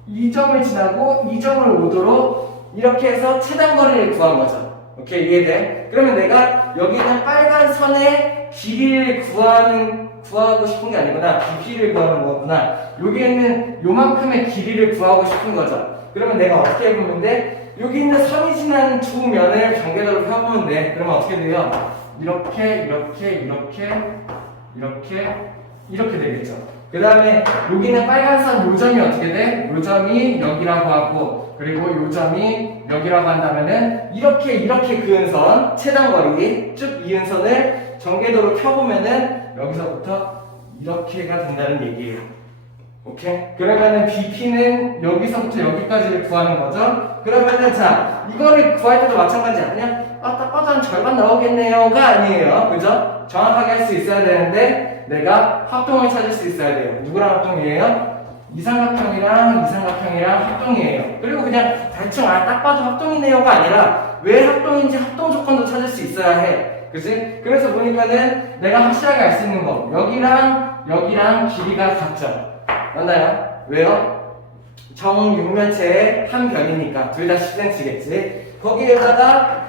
이 점을 지나고 이 점을 오도록 이렇게 해서 최단거리를 구한 거죠. 오케이, 이해돼? 그러면 내가 여기 있는 빨간 선의 길이를 구하고 싶은 게 아니구나. 깊이를 구하는 거구나. 여기 있는 요만큼의 길이를 구하고 싶은 거죠. 그러면 내가 어떻게 해보면 돼? 여기 있는 선이 지나는 두 면을 경계도로 펴보면 돼. 그러면 어떻게 돼요? 이렇게 되겠죠. 그 다음에 여기는 빨간 선 요점이 어떻게 돼? 요점이 여기라고 하고 그리고 요점이 여기라고 한다면은 이렇게 그은 선, 최단거리 쭉 이은 선을 전개도로 펴보면은 여기서부터 이렇게가 된다는 얘기예요. 오케이? 그러면은 BP는 여기서부터 여기까지를 구하는 거죠? 그러면은 자, 이거를 구할 때도 마찬가지 아니야? 딱 봐도 한 절반 나오겠네요가 아니에요. 그죠? 정확하게 할 수 있어야 되는데 내가 합동을 찾을 수 있어야 돼요. 누구랑 합동이에요? 이삼각형이랑 합동이에요. 그리고 그냥 대충 딱 봐도 합동이네요가 아니라 왜 합동인지 합동 조건도 찾을 수 있어야 해. 그치? 그래서 보니까는 내가 확실하게 알 수 있는 거 여기랑 길이가 같죠? 맞나요? 왜요? 정육면체의 한 변이니까 둘 다 10cm겠지. 거기에다가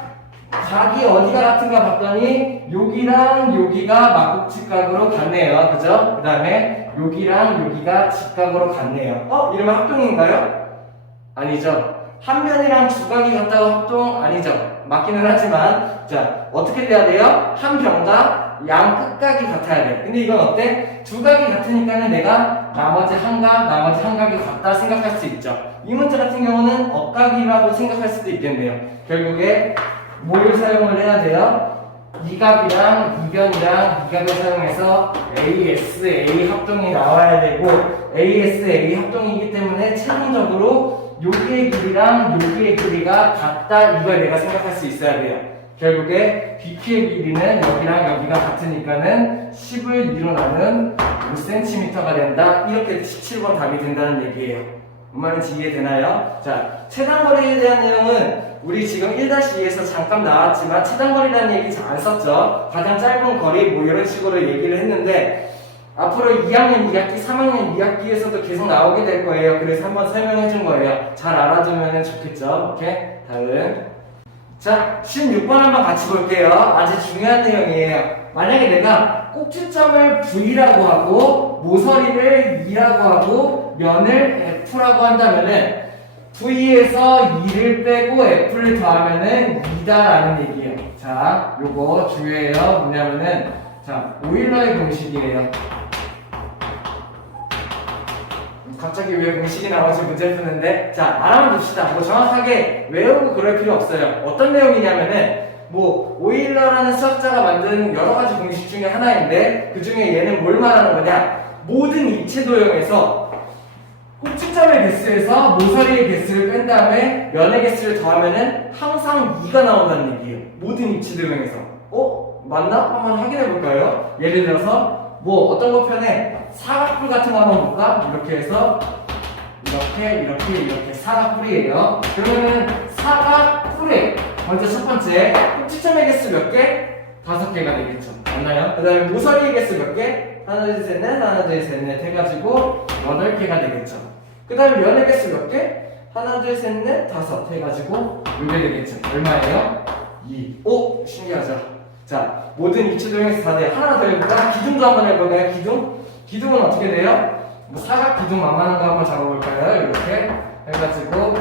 각이 어디가 같은가 봤더니 여기랑 여기가 막곡직각으로 같네요. 그죠? 그 다음에 여기랑 여기가 직각으로 같네요. 이러면 합동인가요? 아니죠. 한 변이랑 두 각이 같다고 합동? 아니죠. 맞기는 하지만 자 어떻게 돼야 돼요? 한 변과 양 끝각이 같아야 돼. 근데 이건 어때? 두 각이 같으니까는 내가 나머지 한 각이 같다 생각할 수 있죠. 이 문제 같은 경우는 억각이라고 생각할 수도 있겠네요. 결국에 뭘 사용을 해야 돼요? 이 값이랑 이 변이랑 이 값을 사용해서 ASA 합동이 나와야 되고 ASA 합동이기 때문에 최종적으로 여기의 길이랑 여기의 길이가 같다 이걸 내가 생각할 수 있어야 돼요. 결국에 BQ의 길이는 여기랑 여기가 같으니까는 10을 일어나는 5cm가 된다. 이렇게 17번 답이 된다는 얘기예요. 뭔 말인지 이해되나요? 자, 최단거리에 대한 내용은 우리 지금 1-2에서 잠깐 나왔지만 최단거리라는 얘기 잘 안 썼죠. 가장 짧은 거리 뭐 이런 식으로 얘기를 했는데 앞으로 2학년 2학기, 3학년 2학기에서도 계속 나오게 될 거예요. 그래서 한번 설명해 준 거예요. 잘 알아두면 좋겠죠. 오케이? 다음. 자, 16번 한번 같이 볼게요. 아주 중요한 내용이에요. 만약에 내가 꼭지점을 V라고 하고 모서리를 2라고 하고 면을 F라고 한다면은 V에서 2를 빼고 F를 더하면은 2다라는 얘기예요. 자, 요거 중요해요. 뭐냐면은 자, 오일러의 공식이에요. 갑자기 왜 공식이 나오지 문제를 푸는데 자, 알아만 둡시다. 뭐 정확하게 외우고 그럴 필요 없어요. 어떤 내용이냐면은 뭐 오일러라는 수학자가 만든 여러 가지 공식 중에 하나인데 그 중에 얘는 뭘 말하는 거냐? 모든 입체 도형에서 꼭지점의 개수에서 모서리의 개수를 뺀 다음에 면의 개수를 더하면은 항상 2가 나온다는 얘기예요. 모든 입체 도형에서. 맞나? 한번 확인해 볼까요? 예를 들어서 뭐 어떤 거 편에 사각뿔 같은 거 한번 볼까? 이렇게 해서 이렇게 사각뿔이에요. 그러면은 사각뿔에 먼저 첫 번째 꼭지점의 개수 몇 개? 5개가 되겠죠. 맞나요? 그 다음에 모서리의 개수 몇 개? 하나 둘 셋 넷 하나 둘 셋 넷 해가지고 8개가 되겠죠. 그 다음에 면의 개수 몇 개? 하나 둘 셋 넷 다섯 해가지고 이게 되겠죠. 얼마예요? 2. 오! 신기하죠? 자, 모든 입체 도형에서 다 돼요. 하나 더 해볼까? 기둥도 한번 해볼까요? 기둥은 어떻게 돼요? 뭐 사각 기둥 만만한 거 한번 잡아볼까요? 이렇게 해가지고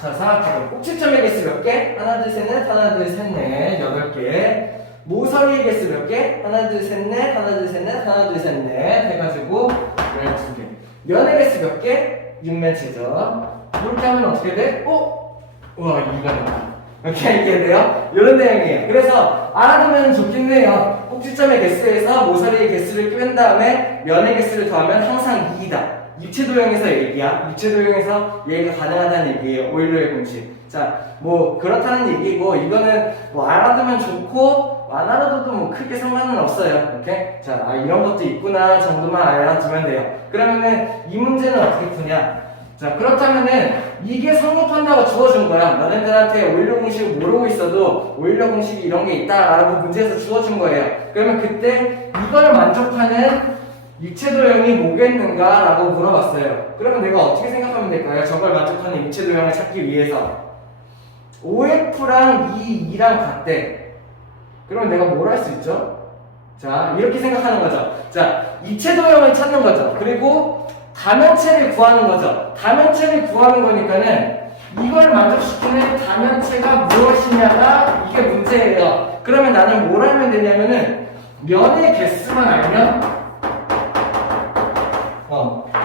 자, 사각 기둥 꼭지점의 개수 몇 개? 하나 둘 셋 넷 하나 둘 셋 넷 8개. 모서리의 개수 몇 개? 하나 둘 셋 넷 하나 둘 셋 넷 하나 둘 셋 넷 해가지고 12개. 면의 개수 몇 개? 6면체죠. 이렇게 하면 어떻게 돼? 우와 2가 된다. 이렇게 돼요? 이런 내용이에요. 그래서 알아두면 좋겠네요. 꼭지점의 개수에서 모서리의 개수를 뺀 다음에 면의 개수를 더하면 항상 2이다. 입체 도형에서 얘기야. 입체 도형에서 얘기가 가능하다는 얘기예요. 오일러의 공식. 자, 뭐 그렇다는 얘기고 이거는 뭐 알아두면 좋고 안 알아둬도 뭐 크게 상관은 없어요. 오케이? 자, 이런 것도 있구나 정도만 알아두면 돼요. 그러면은 이 문제는 어떻게 푸냐? 자, 그렇다면은 이게 성립한다고 주어준 거야. 너네들한테 오일러 공식을 모르고 있어도 오일러 공식이 이런 게 있다라고 문제에서 주어준 거예요. 그러면 그때 이걸 만족하는 입체 도형이 뭐겠는가? 라고 물어봤어요. 그러면 내가 어떻게 생각하면 될까요? 저걸 만족하는 입체 도형을 찾기 위해서 OF랑 2랑 같대. 그러면 내가 뭘 할 수 있죠? 자, 이렇게 생각하는 거죠. 자, 입체 도형을 찾는 거죠. 그리고 다면체를 구하는 거죠. 다면체를 구하는 거니까는 이걸 만족시키는 다면체가 무엇이냐가 이게 문제예요. 그러면 나는 뭘 알면 되냐면은 면의 개수만 알면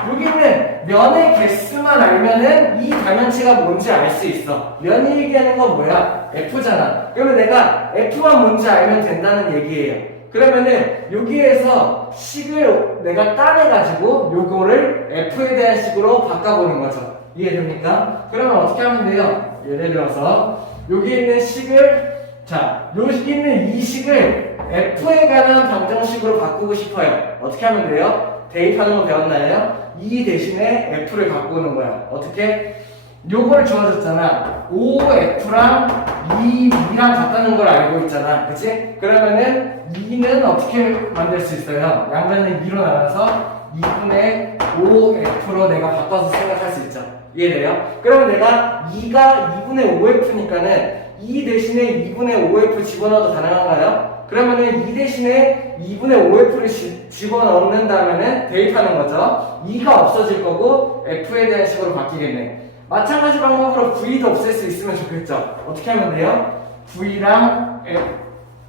여기 있는 면의 개수만 알면은 이 다면체가 뭔지 알 수 있어. 면이 얘기하는 건 뭐야? F잖아. 그러면 내가 F가 뭔지 알면 된다는 얘기예요. 그러면은 여기에서 식을 내가 따내가지고 요거를 F에 대한 식으로 바꿔보는 거죠. 이해됩니까? 그러면 어떻게 하면 돼요? 예를 들어서 여기 있는 식을 자, 여기 있는 이 식을 F에 관한 방정식으로 바꾸고 싶어요. 어떻게 하면 돼요? 대입하는 거 배웠나요? 2 대신에 F를 바꾸는 거야. 어떻게? 요걸 주어졌잖아. OF랑 2랑 같다는 걸 알고 있잖아. 그치? 그러면은 2는 어떻게 만들 수 있어요? 양변을 2로 나눠서 2분의 5F로 내가 바꿔서 생각할 수 있죠. 이해돼요? 그러면 내가 2가 2분의 5F니까는 2 대신에 2분의 5F 집어넣어도 가능한가요? 그러면은 2 대신에 2분의 5F를 집어넣는다면은 대입하는 거죠. 2가 없어질 거고 F에 대한 식으로 바뀌겠네. 마찬가지 방법으로 V도 없앨 수 있으면 좋겠죠. 어떻게 하면 돼요? V랑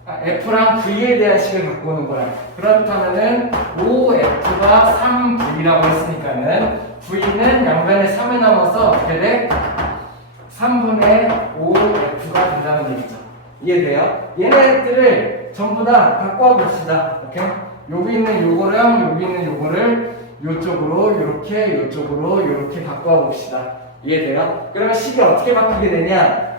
F랑 V에 대한 식을 바꾸는 거라. 그렇다면은 5F가 3V라고 했으니까는 V는 양변에 3을 남아서 어떻게 돼? 3분의 5F가 된다는 얘기죠. 이해돼요? 얘네들을 전부 다 바꿔 봅시다. 오케이? 여기 있는 요거랑 여기 있는 요거를 요쪽으로 요렇게 요쪽으로 요렇게 바꿔 봅시다. 이해돼요? 그러면 식이 어떻게 바뀌게 되냐?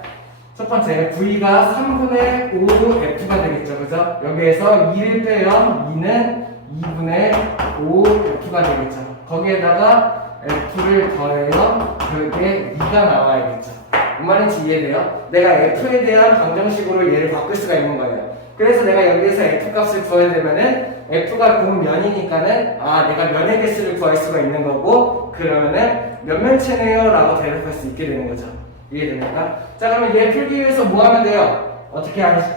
첫 번째, V가 3분의 5F가 되겠죠. 그죠? 여기에서 2를 빼면 2는 2분의 5F가 되겠죠. 거기에다가 F를 더해요. 그게 2가 나와야겠죠. 뭔 말인지 이해돼요? 내가 F에 대한 방정식으로 얘를 바꿀 수가 있는 거예요. 그래서 내가 여기에서 F 값을 구해야 되면은 F가 공면이니까는 내가 면의 개수를 구할 수가 있는 거고 그러면은 몇 면체네요? 라고 대답할 수 있게 되는 거죠. 이해됩니까? 자, 그러면 얘 풀기 위해서 뭐 하면 돼요? 어떻게 하지?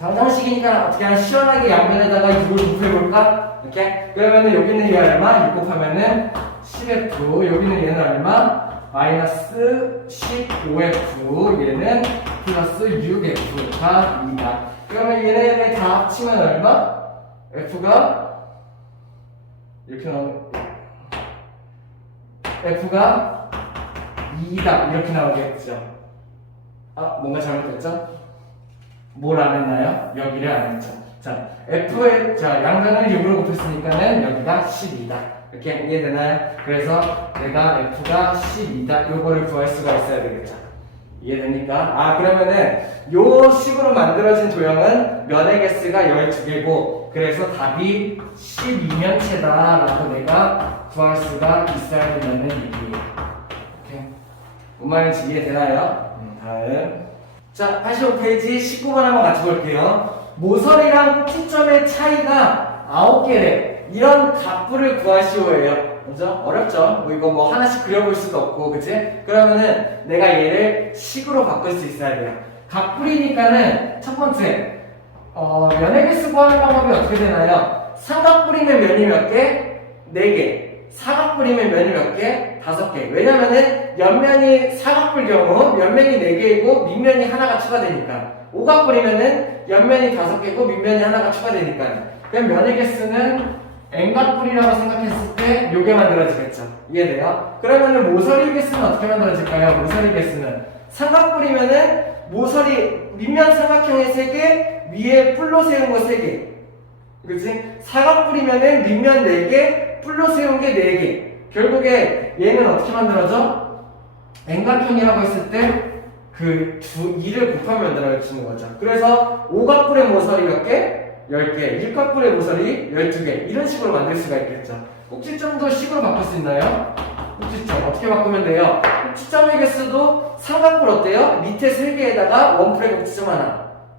방정식이니까 어떻게 하면 시원하게 양면에다가 6을 곱해볼까? 이렇게? 그러면은 여기 있는 얘 얼마? 6 곱하면은 10F, 여기는 얘는 얼마? 마이너스 15F, 얘는 플러스 6F가 2다. 그러면 얘네를 다 합치면 얼마? F가 이렇게 나오는 F가 2다 이렇게 나오겠죠. 뭔가 잘못됐죠? 뭘 안 했나요? 여기를 안 했죠. 자, F의 양변을 6으로 곱했으니까는 여기가 12다. 이렇게 이해되나요? 그래서 내가 F가 12다 요거를 구할 수가 있어야 되겠죠. 이해됩니까? 그러면은 요 식으로 만들어진 도형은 면의 개수가 12개고 그래서 답이 12면체다 라고 내가 구할 수가 있어야 된다는 얘기예요. 오케이. 뭔 말인지 이해되나요? 다음. 자, 85페이지 19번 한번 같이 볼게요. 모서리랑 꼭지점의 차이가 9개래. 이런 각부를 구하시오예요. 그죠? 어렵죠? 이거 하나씩 그려볼 수도 없고, 그치? 그러면은 내가 얘를 식으로 바꿀 수 있어야 돼요. 각부리니까는 첫 번째, 면의 개수 구하는 방법이 어떻게 되나요? 삼각부리면 면이 몇 개? 4개. 사각부리면 면이 몇 개? 5개. 왜냐면은 옆면이 사각부일 경우 옆면이 4개이고 밑면이 하나가 추가되니까. 오각부리면은 옆면이 5개고 밑면이 하나가 추가되니까. 그럼 면의 개수는 N각부리라고 생각했을 때 요게 만들어지겠죠. 이해돼요? 그러면은 모서리 개수는 어떻게 만들어질까요? 모서리 개수는 삼각부리면은 모서리 밑면 삼각형의 3개 위에 뿔로 세운 거 3개. 그치? 사각부리면은 밑면 4개 뿔로 세운 게 4개. 결국에 얘는 어떻게 만들어져? N각형이라고 했을 때 그 2를 곱하면 만들어지는 거죠. 그래서 오각부의 모서리 몇 개? 10개, 일각부의 모서리 12개 이런 식으로 만들 수가 있겠죠. 꼭지점도 식으로 바꿀 수 있나요? 꼭지점 어떻게 바꾸면 돼요? 꼭지점의 개수도 삼각뿔 어때요? 밑에 3개에다가 원뿔의 꼭지점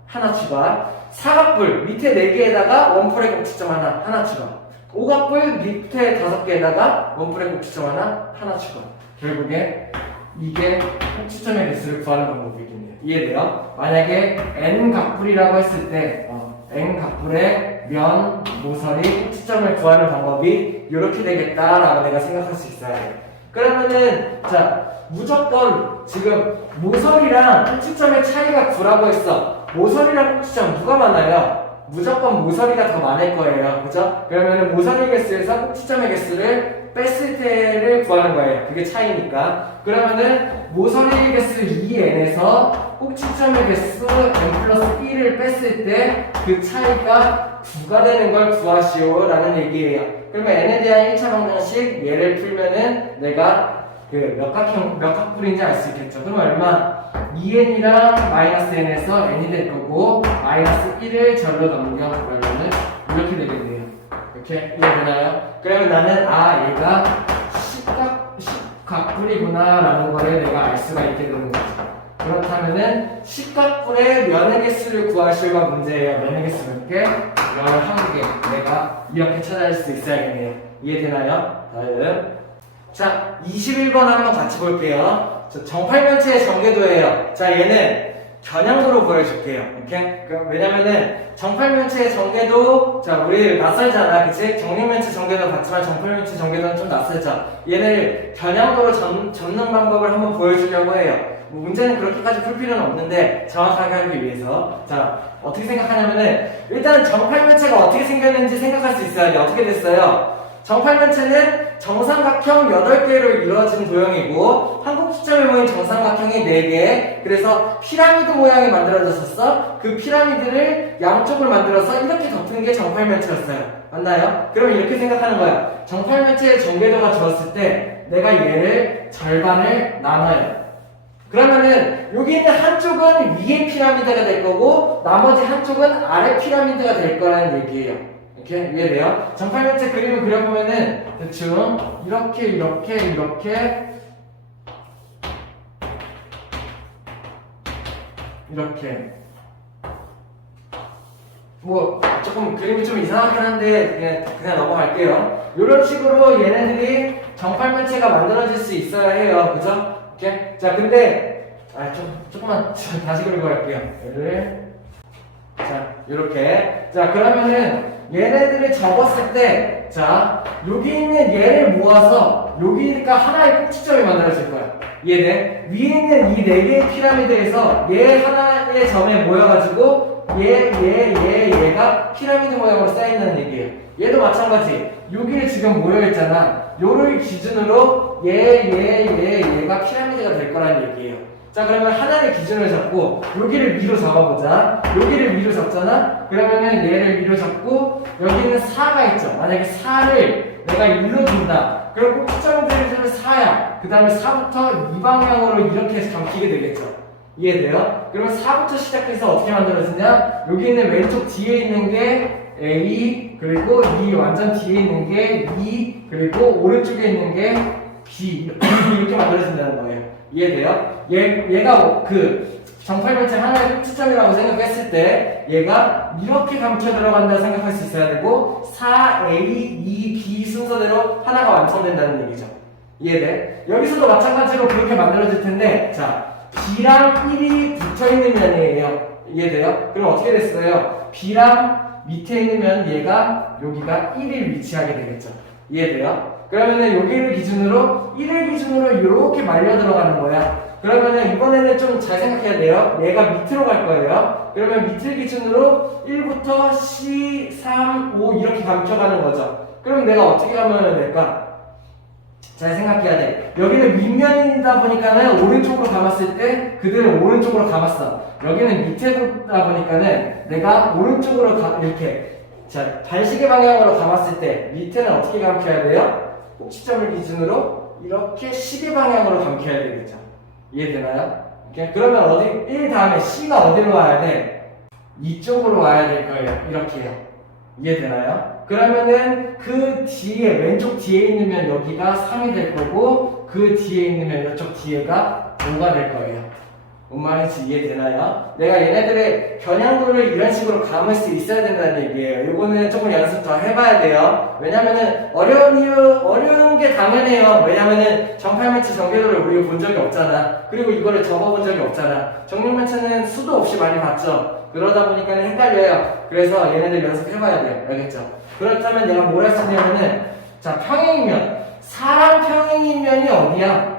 하나 추가. 사각뿔 밑에 4개에다가 원뿔의 꼭지점 하나 추가. 오각뿔 밑에 5개에다가 원뿔의 꼭지점 하나 추가. 결국에 이게 꼭지점의 개수를 구하는 방법이겠네요. 이해돼요? 만약에 N각뿔이라고 했을 때 N각뿔의 면, 모서리, 꼭지점을 구하는 방법이 이렇게 되겠다라고 내가 생각할 수 있어야 돼요. 그러면은 무조건 지금 모서리랑 꼭지점의 차이가 9라고 했어. 모서리랑 꼭지점 누가 많아요? 무조건 모서리가 더 많을 거예요. 그죠? 그러면은 모서리 개수에서 꼭지점의 개수를 뺐을 때를 구하는 거예요. 그게 차이니까. 그러면은 모서리 개수 2n에서 꼭지점의 개수 n 플러스 1을 뺐을 때 그 차이가 9가 되는 걸 구하시오 라는 얘기예요. 그러면 n에 대한 1차 방정식 얘를 풀면은 내가 몇 각뿔인지 알 수 있겠죠. 그럼 얼마? 2n이랑 마이너스 n에서 n이 될 거고 마이너스 1을 절로 넘겨 그러면은 이렇게 되겠네요. 이렇게 이해되나요? 그러면 나는 얘가 십각뿔이구나 라는 거를 내가 알 수가 있게 되는 거죠. 그렇다면은 십각분의 면의 개수를 구하실과 문제예요. 면의 개수 몇 개? 11개. 내가 이렇게 찾아낼 수 있어야겠네요. 이해되나요? 다음. 자, 21번 한번 같이 볼게요. 정팔면체의 정궤도예요. 자, 얘는 겨냥도로 보여줄게요. 오케이? 왜냐면은 정팔면체의 정궤도, 자, 우리 낯설잖아, 그치? 정육면체 정궤도 같지만 정팔면체 정궤도는 좀 낯설죠. 얘를 겨냥도로 접는 방법을 한번 보여주려고 해요. 뭐 문제는 그렇게까지 풀 필요는 없는데 정확하게 하기 위해서. 자, 어떻게 생각하냐면은 일단 정팔면체가 어떻게 생겼는지 생각할 수 있어야 돼. 어떻게 됐어요? 정팔면체는 정삼각형 8개로 이루어진 도형이고 한국 시점에 모인 정삼각형이 4개. 그래서 피라미드 모양이 만들어졌었어. 그 피라미드를 양쪽으로 만들어서 이렇게 덮은 게 정팔면체였어요. 맞나요? 그럼 이렇게 생각하는 거야. 정팔면체의 정궤도가 주었을 때 내가 얘를 절반을 나눠요. 그러면은 여기 있는 한쪽은 위에 피라미드가 될 거고 나머지 한쪽은 아래 피라미드가 될 거라는 얘기예요. 이렇게 이해돼요? 정팔면체 그림을 그려보면은 대충 이렇게 뭐 조금 그림이 좀 이상하긴 한데 그냥 넘어갈게요. 이런 식으로 얘네들이 정팔면체가 만들어질 수 있어야 해요. 그죠? 이렇게. 자, 근데 조금만 다시 그리고 갈게요. 얘를 자, 이렇게. 자, 그러면은 얘네들을 접었을 때, 자, 여기 있는 얘를 모아서 여기니까 하나의 꼭지점이 만들어질 거야. 얘네 위에 있는 이 4개의 피라미드에서 얘 하나의 점에 모여가지고 얘가 피라미드 모양으로 쌓인다는 얘기예요. 얘도 마찬가지. 여기를 지금 모여있잖아. 요를 기준으로 얘가 피라미드가 될 거라는 얘기예요. 자, 그러면 하나의 기준을 잡고 여기를 위로 잡아보자. 여기를 위로 잡잖아? 그러면은 얘를 위로 잡고 여기는 4가 있죠. 만약에 4를 내가 1로 둔다. 그럼 꼭지점들을 4야. 그 다음에 4부터 이 방향으로 이렇게 해서 감기게 되겠죠. 이해돼요? 그러면 4부터 시작해서 어떻게 만들어지냐? 여기 있는 왼쪽 뒤에 있는 게 A, 그리고 이 완전 뒤에 있는 게 E, 그리고 오른쪽에 있는 게 B. 이렇게 만들어진다는 거예요. 이해돼요? 얘가 그 정팔면체 하나의 꼭지점이라고 생각했을 때 얘가 이렇게 감춰 들어간다 생각할 수 있어야 되고 4, A, E, B 순서대로 하나가 완성된다는 얘기죠. 이해돼? 여기서도 마찬가지로 그렇게 만들어질 텐데 자, B랑 1이 붙어있는 면이에요. 이해돼요? 그럼 어떻게 됐어요? B랑 밑에 있는 면 얘가 여기가 1을 위치하게 되겠죠. 이해돼요? 그러면은 여기를 기준으로 1을 기준으로 이렇게 말려 들어가는 거야. 그러면은 이번에는 좀 잘 생각해야 돼요. 얘가 밑으로 갈 거예요. 그러면 밑을 기준으로 1부터 C, 3, 5 이렇게 감춰가는 거죠. 그럼 내가 어떻게 하면 될까? 잘 생각해야 돼. 여기는 윗면이다 보니까는 오른쪽으로 감았을 때 그대로 오른쪽으로 감았어. 여기는 밑에다 보니까는 내가 오른쪽으로 이렇게 자, 반시계 방향으로 감았을 때 밑에는 어떻게 감켜야 돼요? 꼭지점을 기준으로 이렇게 시계 방향으로 감켜야 되겠죠. 이해되나요? 이렇게. 그러면 어디 1 다음에 C가 어디로 와야 돼? 이쪽으로 와야 될 거예요. 이렇게요. 이해되나요? 그러면은 그 뒤에 왼쪽 뒤에 있는 면 여기가 3이 될 거고 그 뒤에 있는 면 이쪽 뒤에가 5가 될 거예요. 뭔 말인지 이해되나요? 내가 얘네들의 겨냥도를 이런 식으로 감을 수 있어야 된다는 얘기예요. 이거는 조금 연습 더 해봐야 돼요. 왜냐면은 어려운 게 당연해요. 왜냐면은 정팔면체 정궤도를 우리가 본 적이 없잖아. 그리고 이거를 접어본 적이 없잖아. 정육면체는 수도 없이 많이 봤죠. 그러다 보니까는 헷갈려요. 그래서 얘네들 연습해봐야 돼요. 알겠죠? 그렇다면 내가 뭘 할 수 있냐면은 자, 평행이면 사람 평행이면이 어디야?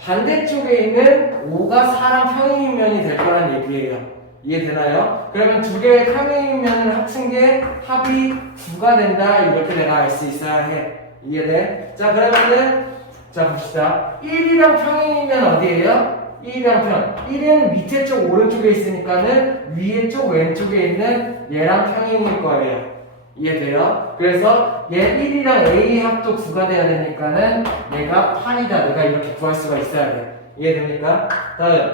반대쪽에 있는 5가 사람 평행인면이 될 거란 얘기예요. 이해되나요? 그러면 두 개의 평행인면을 합친 게 합이 9가 된다. 이렇게 내가 알 수 있어야 해. 이해돼? 자, 그러면은 자, 봅시다. 1이랑 평행인면 어디예요? 1이랑 평. 1은 밑에 쪽 오른쪽에 있으니까는 위에 쪽 왼쪽에 있는 얘랑 평행일 거예요. 이해돼요? 그래서 얘 1이랑 A 합도 9가 돼야 되니까는 얘가 8이다. 내가 이렇게 구할 수가 있어야 돼. 이해됩니까? 다음.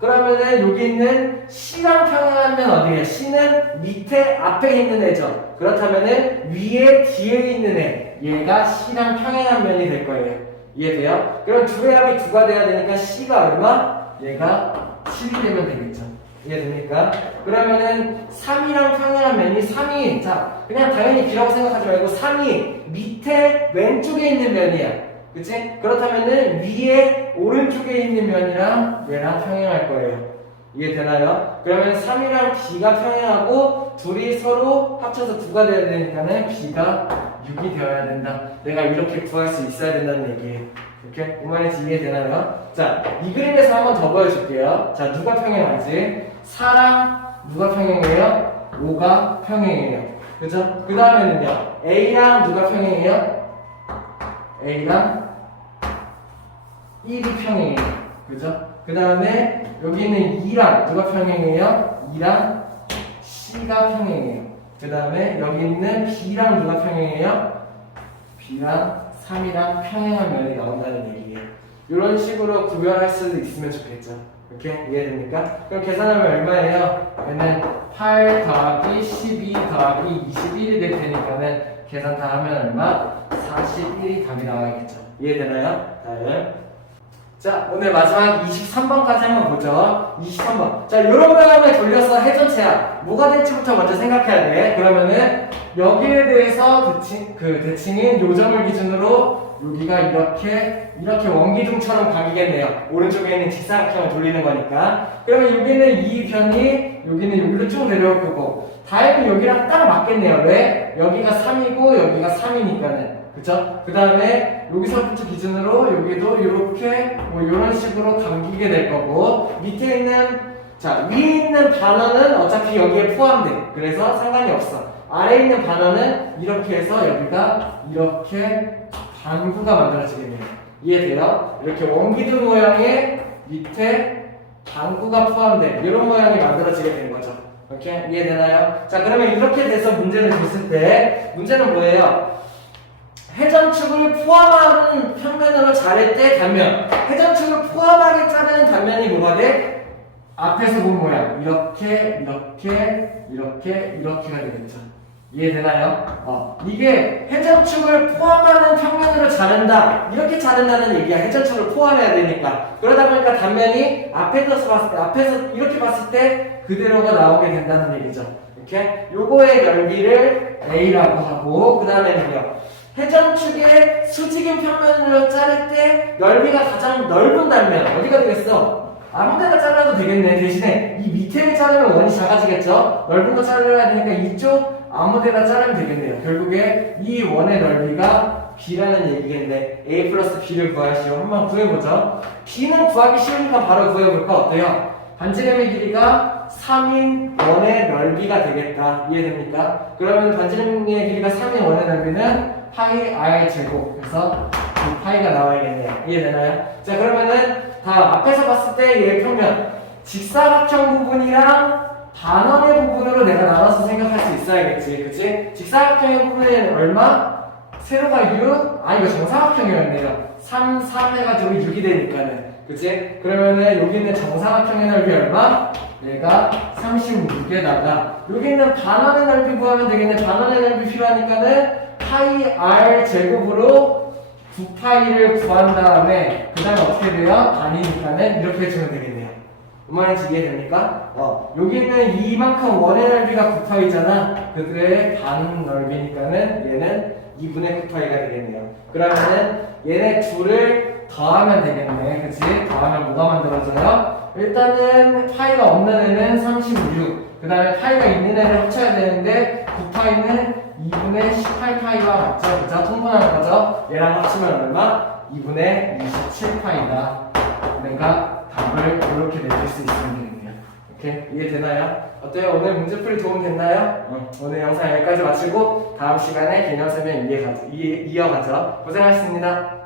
그러면은 여기 있는 C랑 평행하면 어디에? C는 밑에 앞에 있는 애죠. 그렇다면은 위에 뒤에 있는 애. 얘가 C랑 평행한 면이 될 거예요. 이해돼요? 그럼 두 개 합이 9가 돼야 되니까 C가 얼마? 얘가 10이 되면 되겠죠. 이해됩니까? 그러면은 3이랑 평행한 면이 3이 자 그냥 당연히 B라고 생각하지 말고 3이 밑에 왼쪽에 있는 면이야. 그치? 그렇다면은 위에 오른쪽에 있는 면이랑 얘랑 평행할 거예요. 이해되나요? 그러면 3이랑 B가 평행하고 둘이 서로 합쳐서 9가 되어야 되니까는 B가 6이 되어야 된다. 내가 이렇게 구할 수 있어야 된다는 얘기예요. 이렇게? 그 말인지 이해되나요? 자, 이 그림에서 한 번 더 보여줄게요. 자, 누가 평행하지? 4랑 누가 평행해요? 5가 평행해요. 그죠? 그 다음에는요, A랑 누가 평행해요? A랑 1이 평행해요. 그죠? 그 다음에 여기는 2랑 누가 평행해요? 2랑 C가 평행해요. 그 다음에 여기 있는 B랑 누가 평행해요? B랑 3이랑 평행한 면이 나온다는 얘기예요. 이런 식으로 구별할 수도 있으면 좋겠죠. 이렇게 이해됩니까? 그럼 계산하면 얼마예요? 얘는 8 더하기 12 더하기 21이 될 테니까는 계산 다 하면 얼마? 41이 답이 나와야겠죠. 이해되나요? 다음. 자, 오늘 마지막 23번까지 한번 보죠. 23번. 자, 이런 모양을 돌려서 해전체야. 뭐가 될지부터 먼저 생각해야 돼. 그러면은 여기에 대해서 대칭인 요점을 기준으로 여기가 이렇게 원기둥처럼 가기겠네요. 오른쪽에 있는 직사각형을 돌리는 거니까. 그러면 여기는 이 변이 여기는 여기로 쭉 내려올 거고 다행히 여기랑 딱 맞겠네요. 왜? 여기가 3이고 여기가 3이니까는. 그쵸? 그 다음에 여기서부터 기준으로 여기도 이렇게 뭐 이런 식으로 감기게 될 거고 밑에 있는 자 위에 있는 반원은 어차피 여기에 포함돼. 그래서 상관이 없어. 아래에 있는 반원은 이렇게 해서 여기가 이렇게 반구가 만들어지겠네요. 이해돼요? 이렇게 원기둥 모양의 밑에 반구가 포함된 이런 모양이 만들어지게 되는 거죠. 이렇게 이해되나요? 자 그러면 이렇게 돼서 문제를 줬을 때 문제는 뭐예요? 회전축을 포함하는 평면으로 자를 때 단면 회전축을 포함하게 자르는 단면이 뭐가 돼? 앞에서 본 모양 이렇게가 되겠죠. 이해되나요? 이게 회전축을 포함하는 평면으로 자른다 이렇게 자른다는 얘기야. 회전축을 포함해야 되니까. 그러다 보니까 단면이 앞에서 봤을 때 앞에서 이렇게 봤을 때 그대로가 나오게 된다는 얘기죠. 이렇게 요거의 넓이를 A라고 하고 그 다음에는요 회전축의 수직인 평면으로 자를 때 넓이가 가장 넓은 단면 어디가 되겠어? 아무데나 잘라도 되겠네. 대신에 이 밑에를 자르면 원이 작아지겠죠? 넓은 거 잘라야 되니까 이쪽 아무데나 자르면 되겠네요. 결국에 이 원의 넓이가 B라는 얘기겠네. A 플러스 B를 구하시오. 한번 구해보죠. B는 구하기 쉬우니까 바로 구해볼까? 어때요? 반지름의 길이가 3인 원의 넓이가 되겠다. 이해됩니까? 그러면 반지름의 길이가 3인 원의 넓이는 파이 R 제곱. 그래서 이 파이가 나와야겠네요. 이해되나요? 자 그러면은 다음 앞에서 봤을 때 얘의 평면 직사각형 부분이랑 반원의 부분으로 내가 나눠서 생각할 수 있어야겠지. 그치? 직사각형의 부분은 얼마? 세로가 6? 아 이거 정사각형이었네요. 3 해가지고 6이 되니까는 그치? 그러면은 여기 있는 정사각형의 넓이 얼마? 얘가 36에다가 여기 있는 반원의 넓이 구하면 되겠네. 반원의 넓이 필요하니까는 파이 R 제곱으로 9파이를 구한 다음에 그 다음에 어떻게 돼요? 반이니까는 이렇게 해주면 되겠네요. 말인지 이해됩니까? 여기 있는 이만큼 원의 넓이가 9파이잖아. 그들의 반 넓이니까는 얘는 2분의 9파이가 되겠네요. 그러면은 얘네 둘을 더하면 되겠네. 그치? 더하면 뭐가 만들어져요? 일단은 파이가 없는 애는 36. 그 다음에 파이가 있는 애를 합쳐야 되는데 9파이는 2분의 18파이가 맞죠? 그죠? 통분하는 거죠? 얘랑 합치면 얼마? 2분의 27파이다. 내가 답을 이렇게 내줄 수 있으면 되겠네요. 오케이? 이해되나요? 어때요? 오늘 문제풀이 도움 됐나요? 오늘 영상 여기까지 마치고 다음 시간에 개념 설명 이어가죠. 고생하셨습니다.